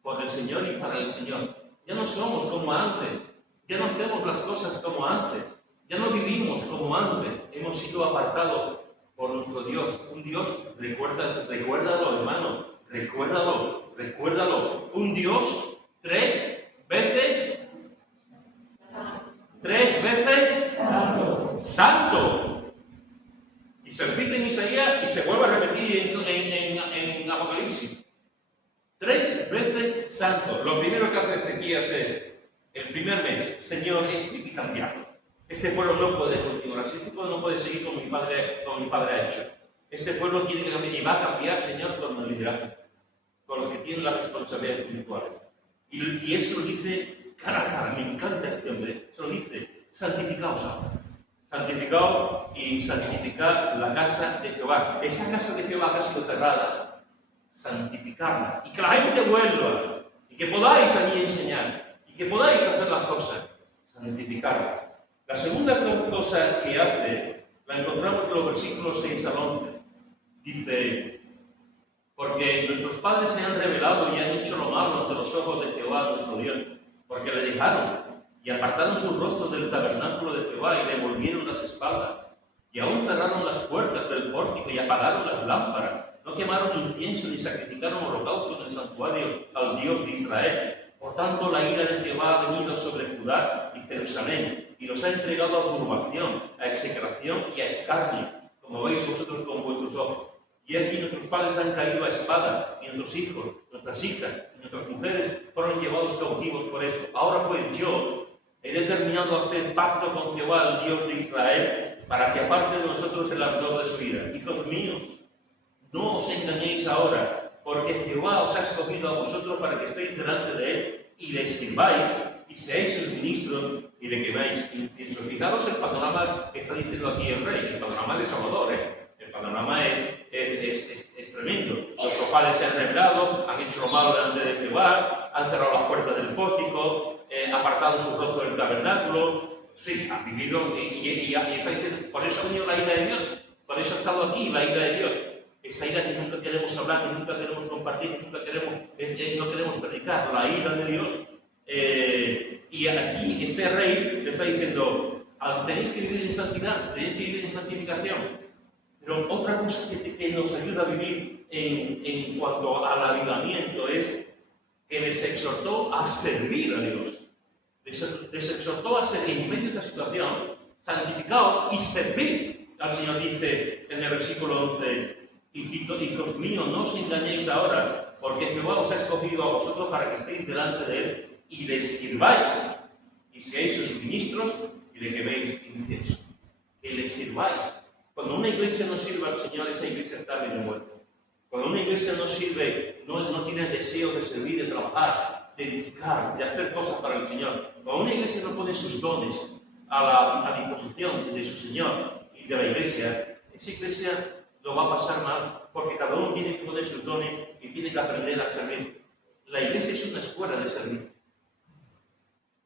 por el Señor y para el Señor. Ya no somos como antes, ya no hacemos las cosas como antes, ya no vivimos como antes, hemos sido apartados por nuestro Dios, un Dios, recuérdalo hermano, recuérdalo, un Dios tres veces santo. Y se repite en Isaías y se vuelve a repetir en Apocalipsis. 3 veces santo. Lo primero que hace Ezequías es, el primer mes, Señor, esto hay que cambiarlo. Este pueblo no puede continuar así, este pueblo no puede seguir como mi padre ha hecho. Este pueblo tiene que cambiar y va a cambiar, Señor, con el liderazgo, con los que tienen la responsabilidad espiritual. Y él se lo dice cara a cara, me encanta este hombre, se lo dice, santificaos ahora. Santificaos y santificar la casa de Jehová. Esa casa de Jehová que ha sido cerrada, santificarla. Y que la gente vuelva, y que podáis allí enseñar, y que podáis hacer las cosas, santificarla. La segunda cosa que hace, la encontramos en los versículos 6 al 11. Dice, porque nuestros padres se han rebelado y han hecho lo malo ante los ojos de Jehová nuestro Dios, porque le dejaron y apartaron sus rostros del tabernáculo de Jehová y le volvieron las espaldas, y aún cerraron las puertas del pórtico y apagaron las lámparas, no quemaron incienso ni sacrificaron holocausto en el santuario al Dios de Israel. Por tanto, la ira de Jehová ha venido sobre Judá y Jerusalén, y los ha entregado a turbación, a execración y a escarnio, como veis vosotros con vuestros ojos. Y aquí nuestros padres han caído a espada, y nuestros hijos, nuestras hijas y nuestras mujeres fueron llevados cautivos por esto. Ahora pues yo he determinado hacer pacto con Jehová, el Dios de Israel, para que aparte de nosotros el ardor de su ira. Hijos míos, no os engañéis ahora, porque Jehová os ha escogido a vosotros para que estéis delante de él y le sirváis y seáis sus ministros y le quemáis incienso. Fijaros el panorama que está diciendo aquí el rey, el panorama de Salvador, El panorama es tremendo. Nuestros padres se han rebelado, han hecho lo malo delante de Jehová, han cerrado las puertas del pórtico, apartado sus rostros del tabernáculo. Sí, han vivido y está diciendo, por eso ha venido la ira de Dios, por eso ha estado aquí la ira de Dios. Esa ira que nunca queremos hablar, que nunca queremos compartir, que no queremos predicar, la ira de Dios. Y aquí este rey le está diciendo, tenéis que vivir en santidad, tenéis que vivir en santificación. Pero otra cosa que nos ayuda a vivir en cuanto al avivamiento es que les exhortó a servir a Dios. Les exhortó a ser, en medio de esta situación, santificados y servir al Señor. Dice en el versículo 11, hijos míos, no os engañéis ahora, porque Jehová os ha escogido a vosotros para que estéis delante de Él y le sirváis, y seáis sus ministros y le queméis incienso. Que le sirváis. Cuando una iglesia no sirve al Señor, esa iglesia está medio muerta. Cuando una iglesia no sirve, no tiene el deseo de servir, de trabajar, de edificar, de hacer cosas para el Señor. Cuando una iglesia no pone sus dones a disposición de su Señor y de la iglesia, esa iglesia lo va a pasar mal, porque cada uno tiene que poner sus dones y tiene que aprender a servir. La iglesia es una escuela de servicio.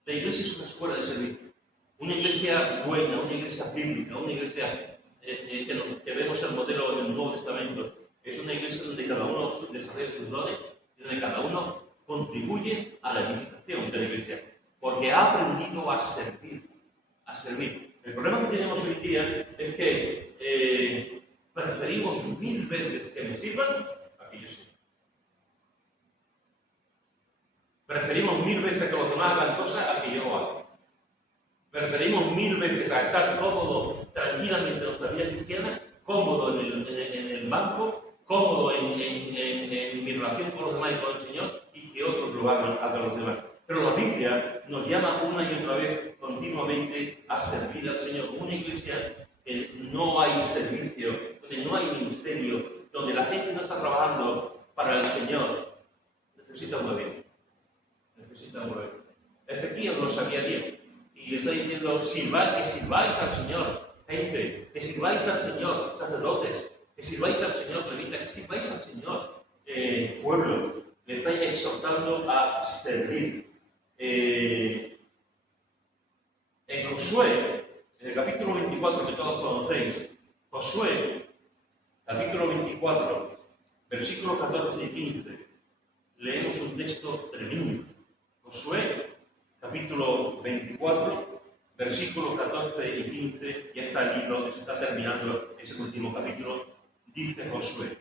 La iglesia es una escuela de servicio. Una iglesia buena, una iglesia bíblica, una iglesia que vemos el modelo del Nuevo Testamento, es una iglesia donde cada uno desarrolla sus dones y donde cada uno contribuye a la edificación de la iglesia, porque ha aprendido a servir, a servir. El problema que tenemos hoy día es que preferimos 1000 veces que me sirvan a que yo sirva. Preferimos 1000 veces que los demás hagan cosas a que yo lo haga. Preferimos 1000 veces a estar cómodo, tranquilamente en nuestra vida cristiana, cómodo en el banco, cómodo en mi relación con los demás y con el Señor, y que otros lo hagan a los demás. Pero la Biblia nos llama una y otra vez continuamente a servir al Señor. Una iglesia que no hay servicio, donde no hay ministerio, donde la gente no está trabajando para el Señor, necesita una vida. Necesita una vida. Ezequiel lo sabía bien. Y está diciendo, que sirváis al Señor, gente, que sirváis al Señor, sacerdotes, que sirváis al Señor, levitas, que sirváis al Señor, pueblo. Le está exhortando a servir. En Josué, en el capítulo 24, que todos conocéis, Josué, capítulo 24, versículos 14 y 15, leemos un texto tremendo. Josué, capítulo 24, versículos 14 y 15, ya está el libro, se está terminando ese último capítulo, dice Josué.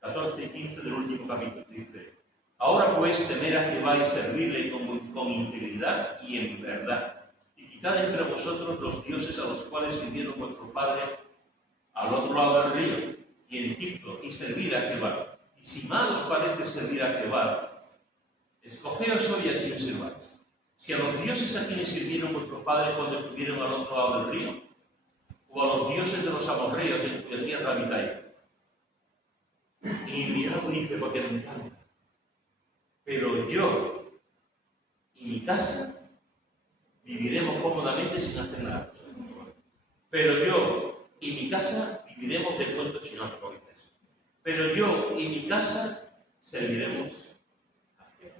14 y 15 del último capítulo, dice: Ahora pues temed a Jehová y servirle con integridad y en verdad, y quitad entre vosotros los dioses a los cuales sirvieron vuestros padres al otro lado del río y en Egipto, y servir a Jehová. Y si mal os parece servir a Jehová, escogeos hoy a quien sirváis. Si a los dioses a quienes sirvieron vuestros padres cuando estuvieron al otro lado del río, o a los dioses de los amorreos en cuya tierra habitáis. Y mirad, dice, porque me encanta. Pero yo y mi casa viviremos cómodamente sin hacer nada. Pero yo y mi casa viviremos del cuento chinótico, dices. Pero yo y mi casa serviremos a Jehová.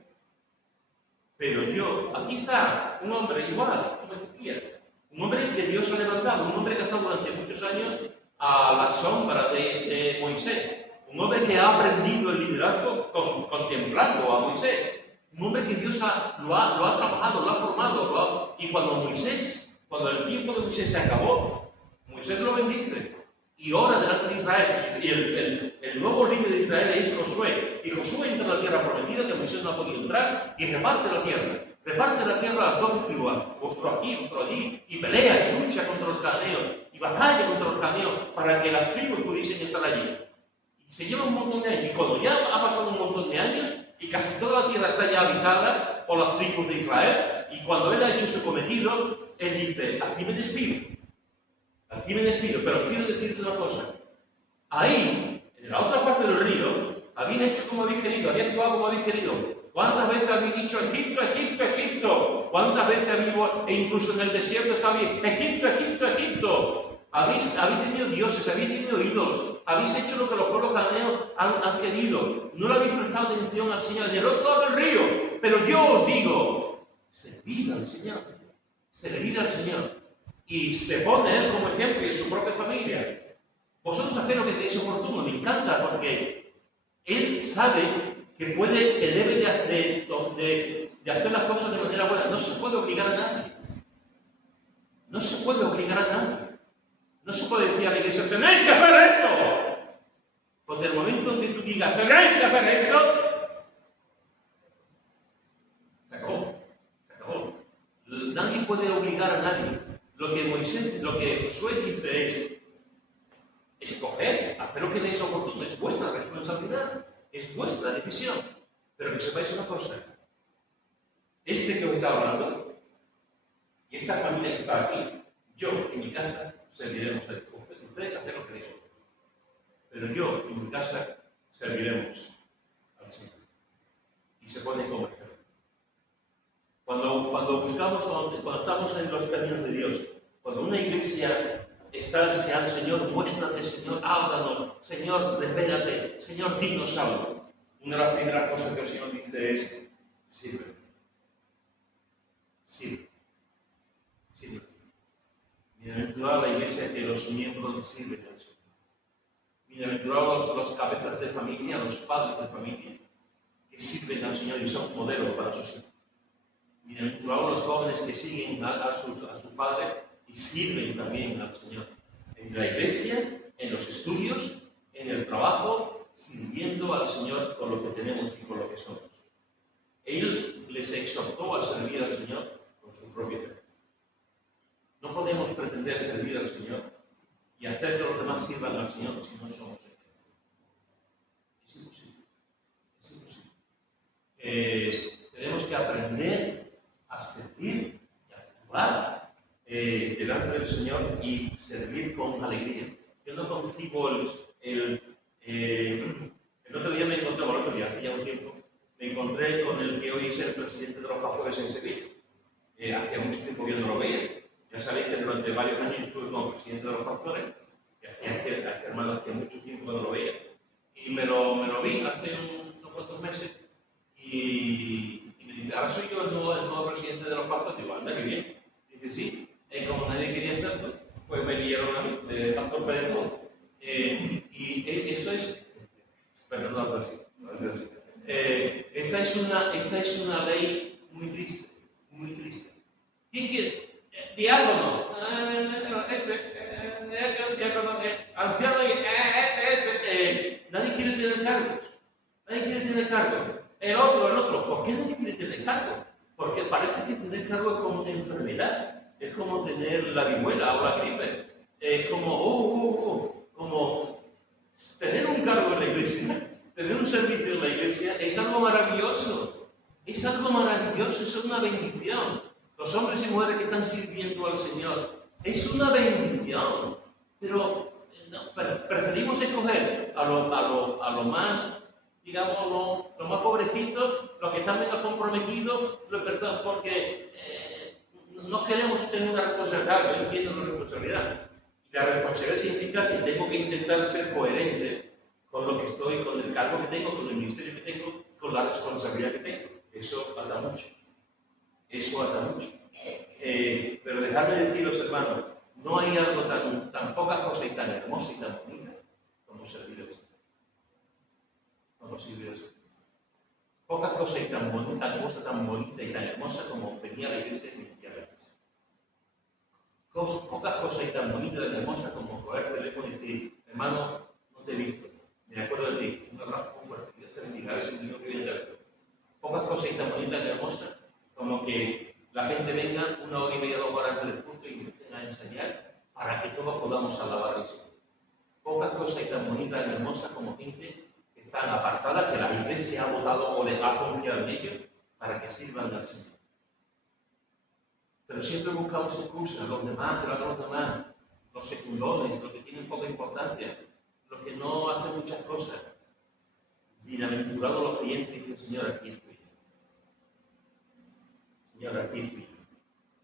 Pero yo, aquí está un hombre igual, como Ezequías, un hombre que Dios ha levantado, un hombre que ha estado durante muchos años a la sombra de Moisés. Un hombre que ha aprendido el liderazgo contemplando a Moisés. Un hombre que Dios lo ha trabajado, lo ha formado. Y cuando el tiempo de Moisés se acabó, Moisés lo bendice y ora delante de Israel. Y el nuevo líder de Israel es Josué. Y Josué entra a la tierra prometida, que Moisés no ha podido entrar, y reparte la tierra. Reparte la tierra a las 12 tribus, vuestro aquí, vuestro allí, y pelea y lucha contra los cananeos, y batalla contra los cananeos, para que las tribus pudiesen estar allí. Se lleva un montón de años, y cuando ya ha pasado un montón de años, y casi toda la tierra está ya habitada por las tribus de Israel, y cuando él ha hecho su cometido, él dice: aquí me despido, pero quiero deciros una cosa. Ahí, en la otra parte del río, habéis hecho como habéis querido, habéis actuado como habéis querido. ¿Cuántas veces habéis dicho Egipto, Egipto, Egipto? ¿Cuántas veces e incluso en el desierto estabais Egipto, Egipto, Egipto? Habéis tenido dioses, habéis tenido ídolos, habéis hecho lo que los pueblos cananeos han querido. No le habéis prestado atención al Señor del otro lado del río. Pero yo os digo, servid al Señor. Servid al Señor. Y se pone él como ejemplo y en su propia familia. Vosotros hacéis lo que tenéis oportuno. Me encanta porque él sabe que debe de hacer las cosas de manera buena. No se puede obligar a nadie. No se puede obligar a nadie. No se puede decir a la iglesia, tenéis que hacer esto. Porque el momento en que tú digas, tenéis que hacer esto, se acabó. Se acabó. Nadie puede obligar a nadie. Lo que Josué dice es, escoger, hacer lo que veis oportuno, es vuestra responsabilidad, es vuestra decisión. Pero que sepáis una cosa, este que os está hablando, y esta familia que está aquí, yo en mi casa serviremos a Dios. Ustedes hacen lo que queréis. Pero yo en mi casa serviremos al Señor. Y se pone como ejemplo. Cuando estamos en los caminos de Dios, cuando una iglesia está deseando, Señor, muéstrate, Señor, háblanos, Señor, revélate, Señor, dinos algo. Una de las primeras cosas que el Señor dice es, sirve. Sirve. Sirve. Bienaventurada la iglesia que los miembros sirven al Señor. Bienaventurados los cabezas de familia, los padres de familia, que sirven al Señor y son modelos para sus hijos. Bienaventurados los jóvenes que siguen a su padre y sirven también al Señor. En la iglesia, en los estudios, en el trabajo, sirviendo al Señor con lo que tenemos y con lo que somos. Él les exhortó a servir al Señor con su propia fe. No podemos pretender servir al Señor y hacer que los demás sirvan al Señor si no somos Él. Es imposible. Es imposible. Tenemos que aprender a servir y a actuar delante del Señor y servir con alegría. Yo no concibo el otro día me encontré, bueno, hace ya un tiempo, me encontré con el que hoy es el presidente de los pastores en Sevilla. Hacía mucho tiempo que yo no lo veía. Ya sabéis que durante varios años estuve como presidente de los pastores, que este hermano hacía mucho tiempo que no lo veía. Y me lo vi hace unos cuantos meses y me dice, ahora soy yo el nuevo presidente de los pastores. Digo, anda, qué bien. Dice, sí, como nadie quería serlo, pues me liaron a mí, de pastor Pérez. Y eso es, perdón, no es así. Esta es una ley muy triste, muy triste. ¿Quién quiere? Diácono, anciano, nadie quiere tener cargos. Nadie quiere tener cargos. El otro. ¿Por qué nadie quiere tener cargos? Porque parece que tener cargos es como una enfermedad. Es como tener la viruela o la gripe. Es como, como tener un cargo en la iglesia, tener un servicio en la iglesia, es algo maravilloso. Es algo maravilloso, es una bendición. Los hombres y mujeres que están sirviendo al Señor, es una bendición. Pero preferimos escoger a lo más, digamos, lo más pobrecitos, los que están menos comprometidos, porque no queremos tener una responsabilidad. Yo entiendo la responsabilidad. La responsabilidad significa que tengo que intentar ser coherente con lo que estoy, con el cargo que tengo, con el ministerio que tengo, con la responsabilidad que tengo. Eso ata mucho. Eso ata mucho. Pero dejadme deciros, hermanos, no hay algo tan poca cosa y tan hermosa y tan bonita como servir al Señor. Como servir al Señor. Poca cosa y tan bonita, cosa tan bonita y tan hermosa como venir a la iglesia y limpiar la iglesia. Pocas cosas y tan bonitas y tan hermosas como coger el teléfono y decir, hermano, no te he visto, me acuerdo de ti, un abrazo muy fuerte, Dios te bendiga, a ver si tengo que viene del teléfono. Pocas cosas y tan bonitas y hermosas como que la gente venga 1 hora y media, 2 horas antes del culto y empiecen a ensayar para que todos podamos alabar al Señor. Pocas cosas y tan bonitas y hermosas como gente que están apartada, que la iglesia ha votado o le ha confiado en ellos para que sirvan al Señor. Pero siempre buscamos excusas, los demás, que lo hagan los demás, los secundones, los que tienen poca importancia, los que no hacen muchas cosas. Bienaventurados los creyentes, dice el Señor, aquí estoy. Señor, aquí estoy.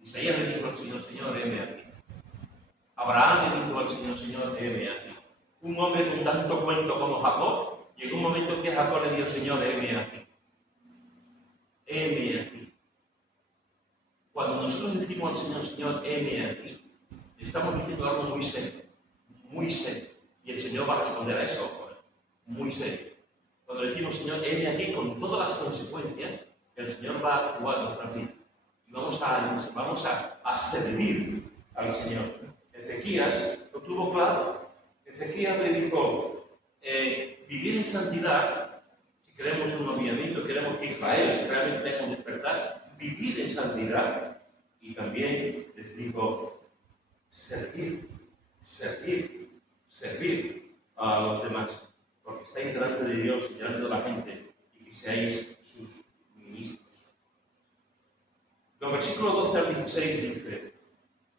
Isaías le dijo al Señor, Señor, heme aquí. Abraham le dijo al Señor, Señor, heme aquí. Un hombre con tanto cuento como Jacob, llegó un momento que Jacob le dijo, Señor, heme aquí. Heme aquí. Cuando nosotros decimos al Señor, Señor, heme aquí, le estamos diciendo algo muy serio, muy serio. Y el Señor va a responder a eso, muy serio. Cuando decimos, Señor, heme aquí con todas las consecuencias, el Señor va a actuar en nuestra vida. Y vamos a servir al Señor. Ezequías lo tuvo claro. Ezequías le dijo, vivir en santidad, si queremos un avivamiento, queremos que Israel realmente tenga un despertar, vivir en santidad. Y también les dijo, servir a los demás, porque estáis delante de Dios y delante de la gente, y que seáis sus ministros. Los versículos 12 al 16 dice,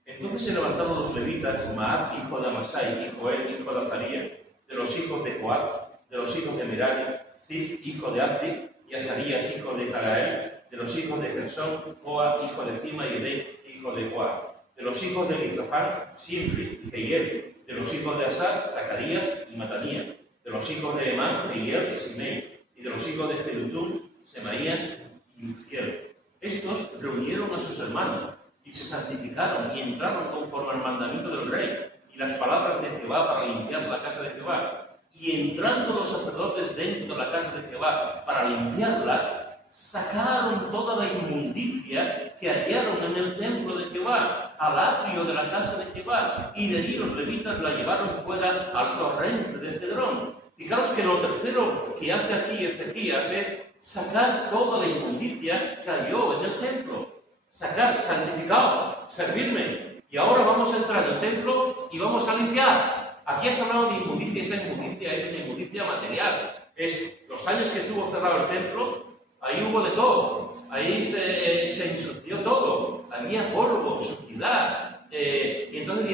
entonces se levantaron los levitas, Maat, hijo de Amasai, y Joel, hijo de Azarías, de los hijos de Coat, de los hijos de Merari, Cis, hijo de Abdi, y Azarías, hijo de Jarael, de los hijos de Gersón, Coat, hijo de Cima, y Edei, hijo de Coat, de los hijos de Elizafán, Simri y Jehiel, de los hijos de Asar, Zacarías y Matanías, de los hijos de Emán, Jehiel y Simei, y de los hijos de Jedutún, Semaías y Uzziel. Estos reunieron a sus hermanos y se santificaron y entraron conforme al mandamiento del rey y las palabras de Jehová para limpiar la casa de Jehová. Y entrando los sacerdotes dentro de la casa de Jehová para limpiarla, sacaron toda la inmundicia que hallaron en el templo de Jehová, al atrio de la casa de Jehová, y de allí los levitas la llevaron fuera al torrente de Cedrón. Fijaros que lo tercero que hace aquí Ezequías es sacar toda la inmundicia que halló en el templo. Sacar, santificados, servirme. Y ahora vamos a entrar en el templo y vamos a limpiar. Aquí está hablando de inmundicia, esa inmundicia es una inmundicia material. Es los años que tuvo cerrado el templo, ahí hubo de todo. Ahí se ensució todo. Había polvo, suciedad. Y entonces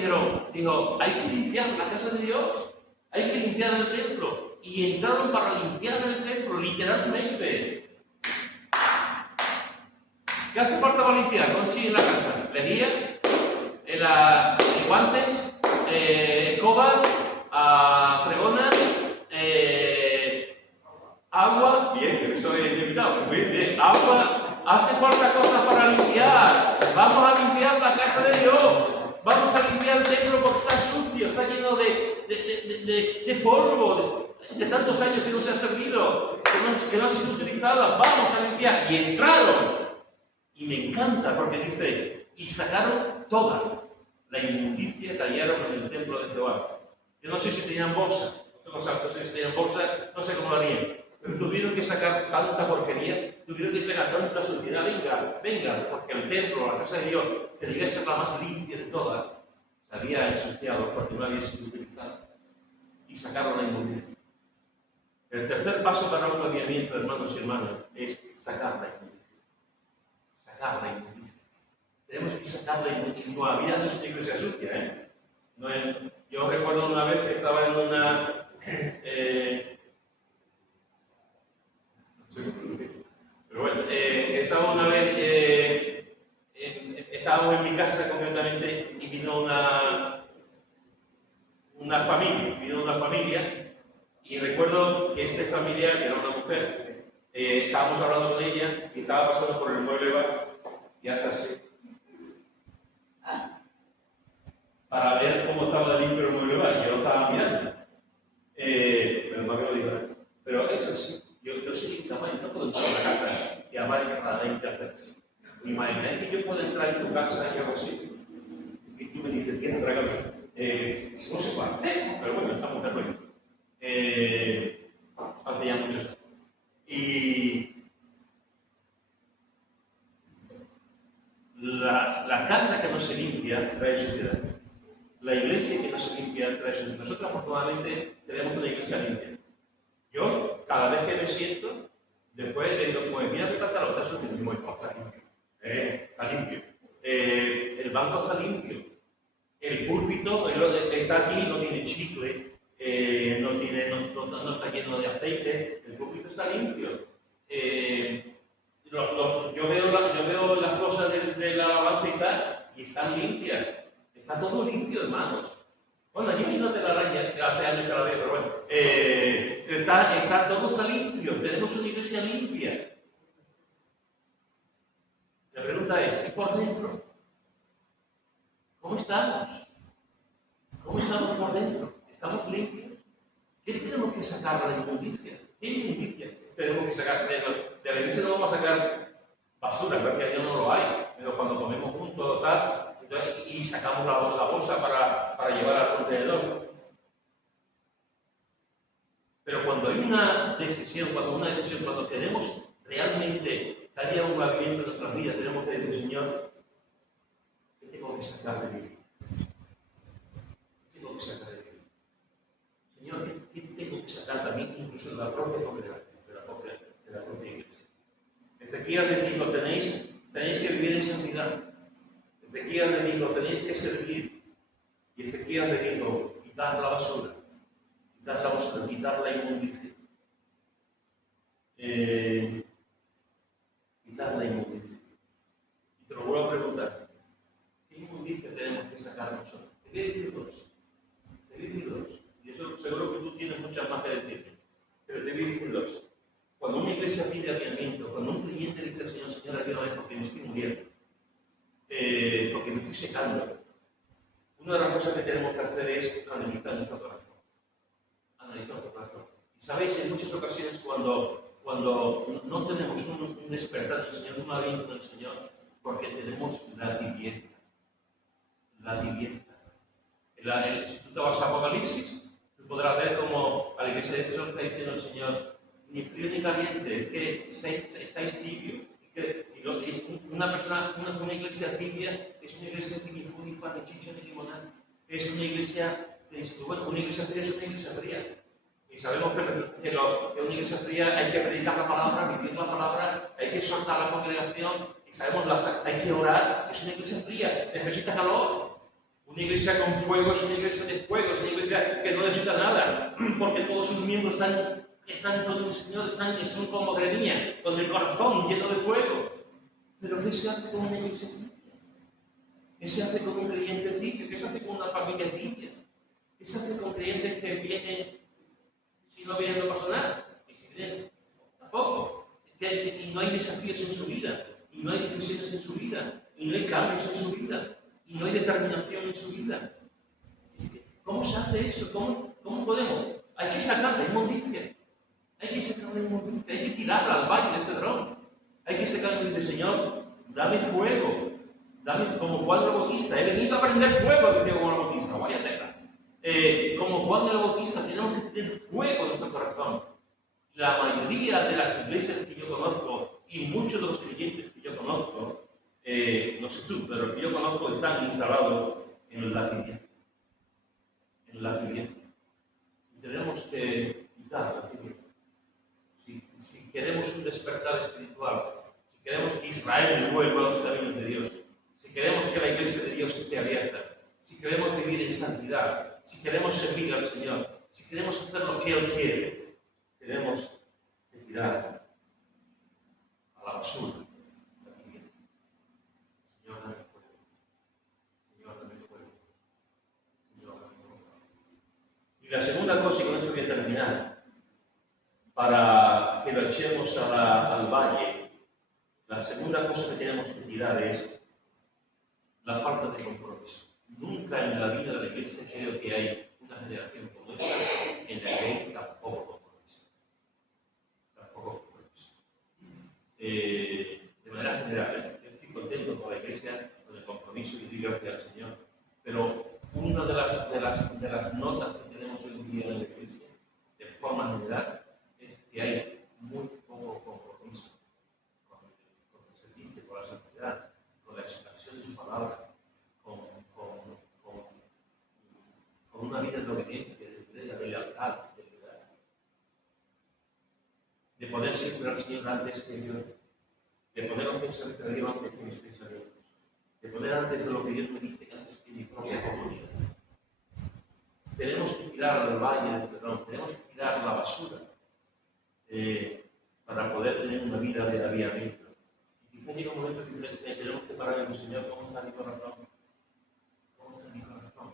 dijo, hay que limpiar la casa de Dios. Hay que limpiar el templo. Y entraron para limpiar el templo, literalmente. ¿Qué hace falta para limpiar? Conchi en la casa. Lejía, guantes, escoba, fregona, agua. Bien, eso he invitado. Muy bien. Agua. Hace falta cosas para limpiar. Vamos a limpiar la casa de Dios. Vamos a limpiar el templo porque está sucio, está lleno de polvo, de tantos años que no se ha servido, que no ha sido utilizada. Vamos a limpiar. Y entraron. Y me encanta porque dice, y sacaron toda la inmundicia que hallaron en el templo de Jehová. Yo no sé si tenían bolsas, no sé si tenían bolsas, no sé cómo lo harían, pero tuvieron que sacar tanta porquería, tuvieron que sacar tanta suciedad. Venga, porque el templo, la casa de Dios, que debía ser la más limpia de todas, se había ensuciado porque no había sido utilizada. Y sacaron la inmundicia. El tercer paso para un avivamiento, hermanos y hermanas, es sacar la inmundicia. Sacar la inmundicia. Tenemos que sacar la inmundicia. La vida no es una iglesia sucia, ¿eh? No es... Yo recuerdo una vez que estaba en una... pero bueno, estaba una vez... estábamos en mi casa concretamente y vino una familia y recuerdo que esta familia, que era una mujer, estábamos hablando con ella y estaba pasando por el mueble bar y hace así para ver cómo estaba limpio el mueble bar. Yo lo estaba mirando, pero no me lo digo. Pero eso sí, yo soy incapaz, no puedo entrar a la casa y amaricadamente hacer así. Imagináis que yo puedo entrar en tu casa y hago así y tú me dices, tienes regalo. No se puede hacer, pero bueno, esta mujer lo hizo. Hace ya muchos años. Y la casa que no se limpia trae suciedad. La iglesia que no se limpia trae suciedad. Nosotros afortunadamente tenemos una iglesia limpia. Yo, cada vez que me siento, después le digo, pues mira mi pantalón, está sucio, y digo, está limpio. Está limpio. El banco está limpio. El púlpito está aquí, no tiene chicle, no está lleno de aceite. El púlpito está limpio. Yo veo las cosas de la alabanza y tal, y están limpias. Está todo limpio, hermanos. Bueno, yo no te la araña, que hace años que la veo, pero bueno. Todo está limpio. Tenemos una iglesia limpia. La pregunta es, ¿y por dentro? ¿Cómo estamos? ¿Cómo estamos por dentro? ¿Estamos limpios? ¿Qué tenemos que sacar de la inmundicia? ¿Qué inmundicia tenemos que sacar? De la iglesia no vamos a sacar basura, gracias a Dios no lo hay, pero cuando comemos juntos tal, y sacamos la bolsa para llevar al contenedor. Pero cuando hay una decisión, cuando queremos realmente que haya un movimiento en nuestras vidas, tenemos que decir, Señor, ¿qué tengo que sacar de mí? ¿Qué tengo que sacar de mí? Señor, ¿qué tengo que sacar también incluso de la propia congregación, de la propia iglesia? Ezequiel les dijo, tenéis que vivir en santidad. Ezequiel le dijo, tenéis que servir. Y Ezequiel le dijo, quitar la basura, quitar la inmundicia. Quitar la inmundicia. Y te lo vuelvo a preguntar, ¿qué inmundicia tenemos que sacar nosotros? Te voy a decir dos. Y eso seguro que tú tienes muchas más que decirme. Pero te voy a decir dos. Cuando una iglesia pide aviamiento, cuando un creyente dice al Señor, Señor, ayúdame porque me estoy muriendo, porque me estoy secando, una de las cosas que tenemos que hacer es analizar nuestro corazón. Y sabéis, en muchas ocasiones cuando no tenemos un despertar del Señor, un aviento del Señor, porque tenemos la tibieza. Si tú te vas a Apocalipsis, tú podrás ver como a la iglesia de Jesús está diciendo el Señor, ni frío ni caliente, es que estáis tibios. Una iglesia tibia es una iglesia que ni fu, ni fa, ni chicha, ni limonada. Es una iglesia que dice, bueno, una iglesia fría es una iglesia fría. Y sabemos que una iglesia fría hay que predicar la palabra, vivir la palabra, hay que exhortar a la congregación, y sabemos, hay que orar, es una iglesia fría, necesita calor. Una iglesia con fuego es una iglesia de fuego, es una iglesia que no necesita nada, porque todos sus miembros están con el Señor, son como granilla, con el corazón lleno de fuego. Pero ¿qué se hace con una iglesia tibia? ¿Qué se hace con un creyente tibio? ¿Qué se hace con una familia tibia? ¿Qué se hace con creyentes que vienen, si no vienen no pasa nada? Y si vienen, tampoco. Y no hay desafíos en su vida, y no hay decisiones en su vida, y no hay cambios en su vida, y no hay determinación en su vida. ¿Cómo se hace eso? ¿Cómo podemos? Hay que sacar la inmundicia. Hay que tirarla al valle de Cedrón. Hay que sacarla y decir, Señor, dame fuego. Dame como Juan el Bautista. He venido a prender fuego, decía Juan el Bautista. Vaya tela. Como Juan el Bautista, tenemos que tener fuego en nuestro corazón. La mayoría de las iglesias que yo conozco y muchos de los creyentes que yo conozco, no sé tú, pero que yo conozco, están instalados en la tibieza. Y tenemos que quitar la tibieza. Si queremos un despertar espiritual, si queremos que Israel vuelva a los caminos de Dios, si queremos que la iglesia de Dios esté abierta, si queremos vivir en santidad, si queremos servir al Señor, si queremos hacer lo que Él quiere, tenemos que tirar a la basura la tibieza. Señor, dame fuego. Señor, dame fuego. Señor, dame fuego. Y la segunda cosa, y con esto voy a terminar, para que lo echemos al valle, la segunda cosa que tenemos que tirar es la falta de compromiso. Nunca en la vida de la iglesia creo que hay una generación como esta en la que hay tampoco compromiso. De manera general, yo estoy contento con la iglesia, con el compromiso y doy gracias al Señor, pero una de las notas que tenemos hoy en día en la iglesia, de forma general, es que hay muy poco compromiso con el servicio, con la santidad, con la expansión de su palabra, con una vida de obediencia, de entrega, de lealtad, de verdad. De poner siempre al Señor antes que yo, de poner los pensamientos de Dios antes que mis pensamientos, de poner antes de lo que Dios me dice antes que mi propia comunidad. Tenemos que tirar al valle del Cedrón, tenemos que tirar la basura para poder tener una vida de aviamiento. Y quizá llega un momento que tenemos que parar y decir, Señor, ¿cómo está mi corazón? ¿Cómo está mi corazón?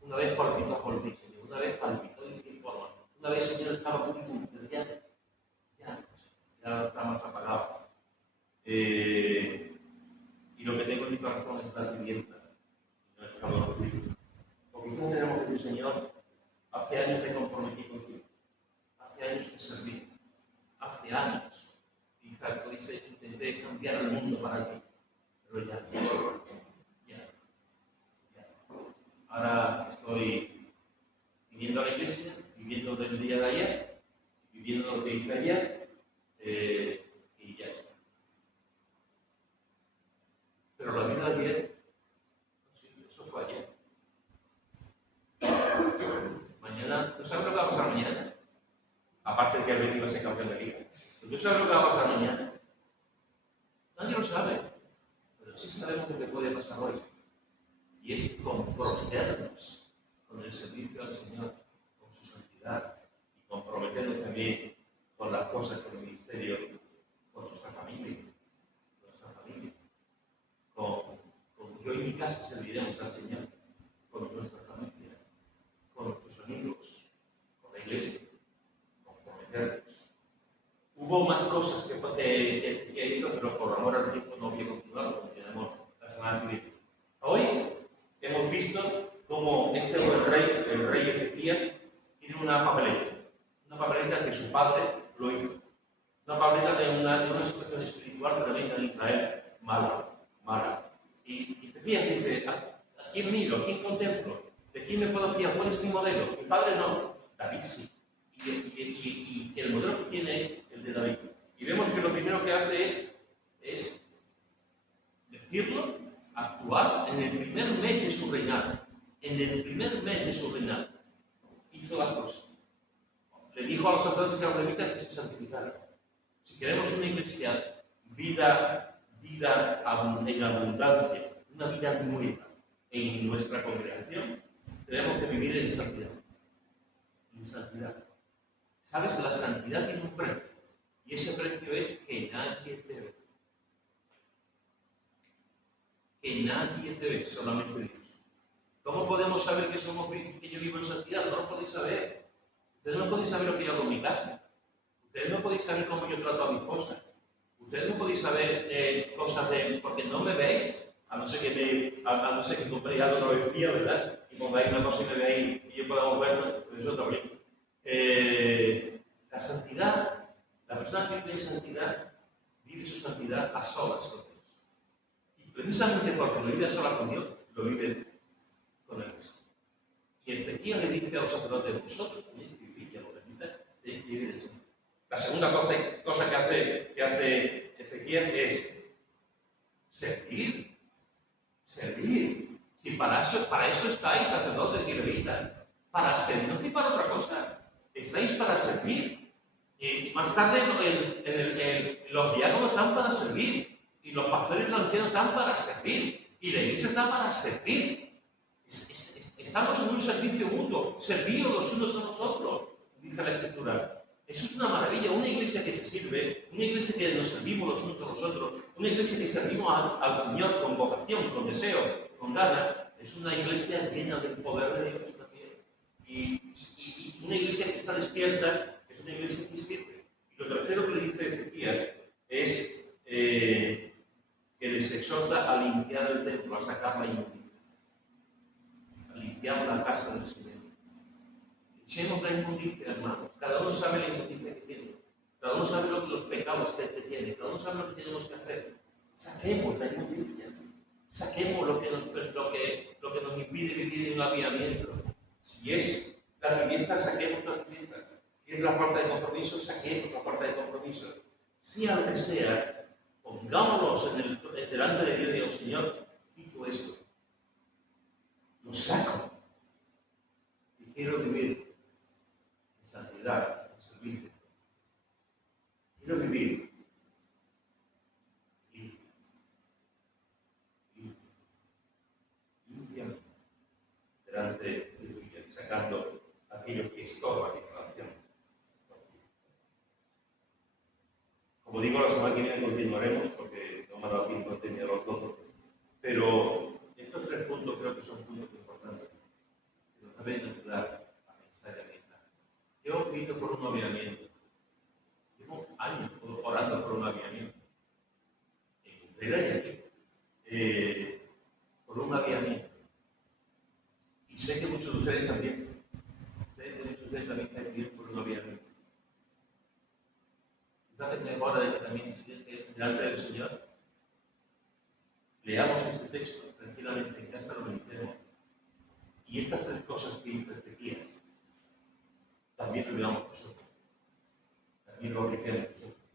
Una vez palpitó por ti, Señor, una vez palpitó y de qué forma. Una vez, Señor, estaba muy pero ya está más apagado. Y lo que tengo en mi corazón está tibieza. No es calor. O quizás tenemos que decir, Señor, hace años me comprometí contigo. años que serví, hace años. Quizás intenté cambiar el mundo para ti, pero ya. Ahora estoy viviendo a la iglesia, viviendo del día de ayer, viviendo lo que hice ayer, y ya está. Pero la vida de ayer, eso fue ayer. Mañana, ¿tú sabes lo que va a pasar mañana? Aparte de que el Betis va a ser campeón de liga. ¿Tú sabes lo que va a pasar mañana? Nadie lo sabe, pero sí sabemos lo que puede pasar hoy. Y es comprometernos con el servicio al Señor, con su santidad, y comprometernos también con las cosas, con el ministerio, con nuestra familia. Yo y mi casa serviremos al Señor, con nuestra familia, con nuestros amigos, con la iglesia, comprometernos. Hubo más cosas que hizo, pero por amor al tiempo no voy a continuar, continuamos la semana que viene. Hoy hemos visto cómo este buen rey, el rey Ezequías, tiene una papeleta que su padre lo hizo. Una papeleta de una situación espiritual tremenda en Israel, mala. Y Ezequías dice, ¿a quién miro? ¿A quién contemplo? ¿De quién me puedo fiar? ¿Cuál es mi modelo? Mi padre no, David sí. Y el modelo que tiene es el de David. Y vemos que lo primero que hace es decirlo, actuar en el primer mes de su reinado. En el primer mes de su reinado hizo las cosas. Le dijo a los sacerdotes y a los levitas que se santificaran. Si queremos una iglesia, vida en abundancia, una vida nueva en nuestra congregación, tenemos que vivir en santidad. En santidad. ¿Sabes? La santidad tiene un precio. Y ese precio es que nadie te ve. Que nadie te ve, solamente Dios. ¿Cómo podemos saber que yo vivo en santidad? No lo podéis saber. Ustedes no podéis saber lo que yo hago en mi casa. Ustedes no podéis saber cómo yo trato a mi esposa. Ustedes no podéis saber cosas porque no me veis. A no ser que compréis algo no espía, ¿verdad? Y pongáis una cosa y me veáis y yo podamos verlo, pues eso también. La santidad, la persona que vive en santidad, vive su santidad a solas con Dios. Y precisamente porque lo vive a solas con Dios, lo vive con el Cristo. Y Ezequías le dice a los sacerdotes, vosotros tenéis que vivir, y a los levitas tenéis que vivir en santidad. La segunda cosa que hace Ezequías es servir. Si para eso estáis, sacerdotes y levitas, para servir, no estáis para otra cosa, estáis para servir. Y más tarde los diáconos están para servir, y los pastores y los ancianos están para servir, y la iglesia está para servir. Estamos en un servicio mutuo, servíos los unos a los otros, dice la Escritura. Eso es una maravilla, una iglesia que se sirve, una iglesia que nos servimos los unos a los otros, una iglesia que servimos al Señor con vocación, con deseo, con ganas, es una iglesia llena del poder de Dios también. Y una iglesia que está despierta es una iglesia que sirve. Y lo tercero que le dice Ezequías es que les exhorta a limpiar el templo, a sacar la inmundicia, a limpiar la casa del Señor. Echemos la inmundicia, hermanos. Cada uno sabe la inmundicia que tiene. Cada uno sabe los pecados que tiene. Cada uno sabe lo que tenemos que hacer. Saquemos la inmundicia. Saquemos lo que nos impide vivir en un aviamiento. Si es la tibieza, saquemos la tibieza. Si es la falta de compromiso, saquemos la falta de compromiso. Sea lo que sea, pongámonos delante de Dios y digo, Señor, quito esto. Lo saco. Y quiero vivir santidad, en servicio. Quiero vivir limpiamente delante de tuya, sacando aquello que estorba mi relación. Como digo, la semana que viene continuaremos porque no me ha dado tiempo de terminarlo todo. Pero estos 3 puntos creo que son puntos importantes que nos deben ayudar a pensar y a meditar. Yo he visto por un aviamiento. Llevo años orando por un aviamiento. En Utrera y aquí. Por un aviamiento. Y sé que muchos de ustedes también. Sé que muchos de ustedes también están pidiendo por un aviamiento. hora de que también delante del Señor leamos este texto tranquilamente en casa, lo meditemos. Y estas tres cosas que hizo Ezequías, también lo leamos nosotros. También lo apliquemos nosotros.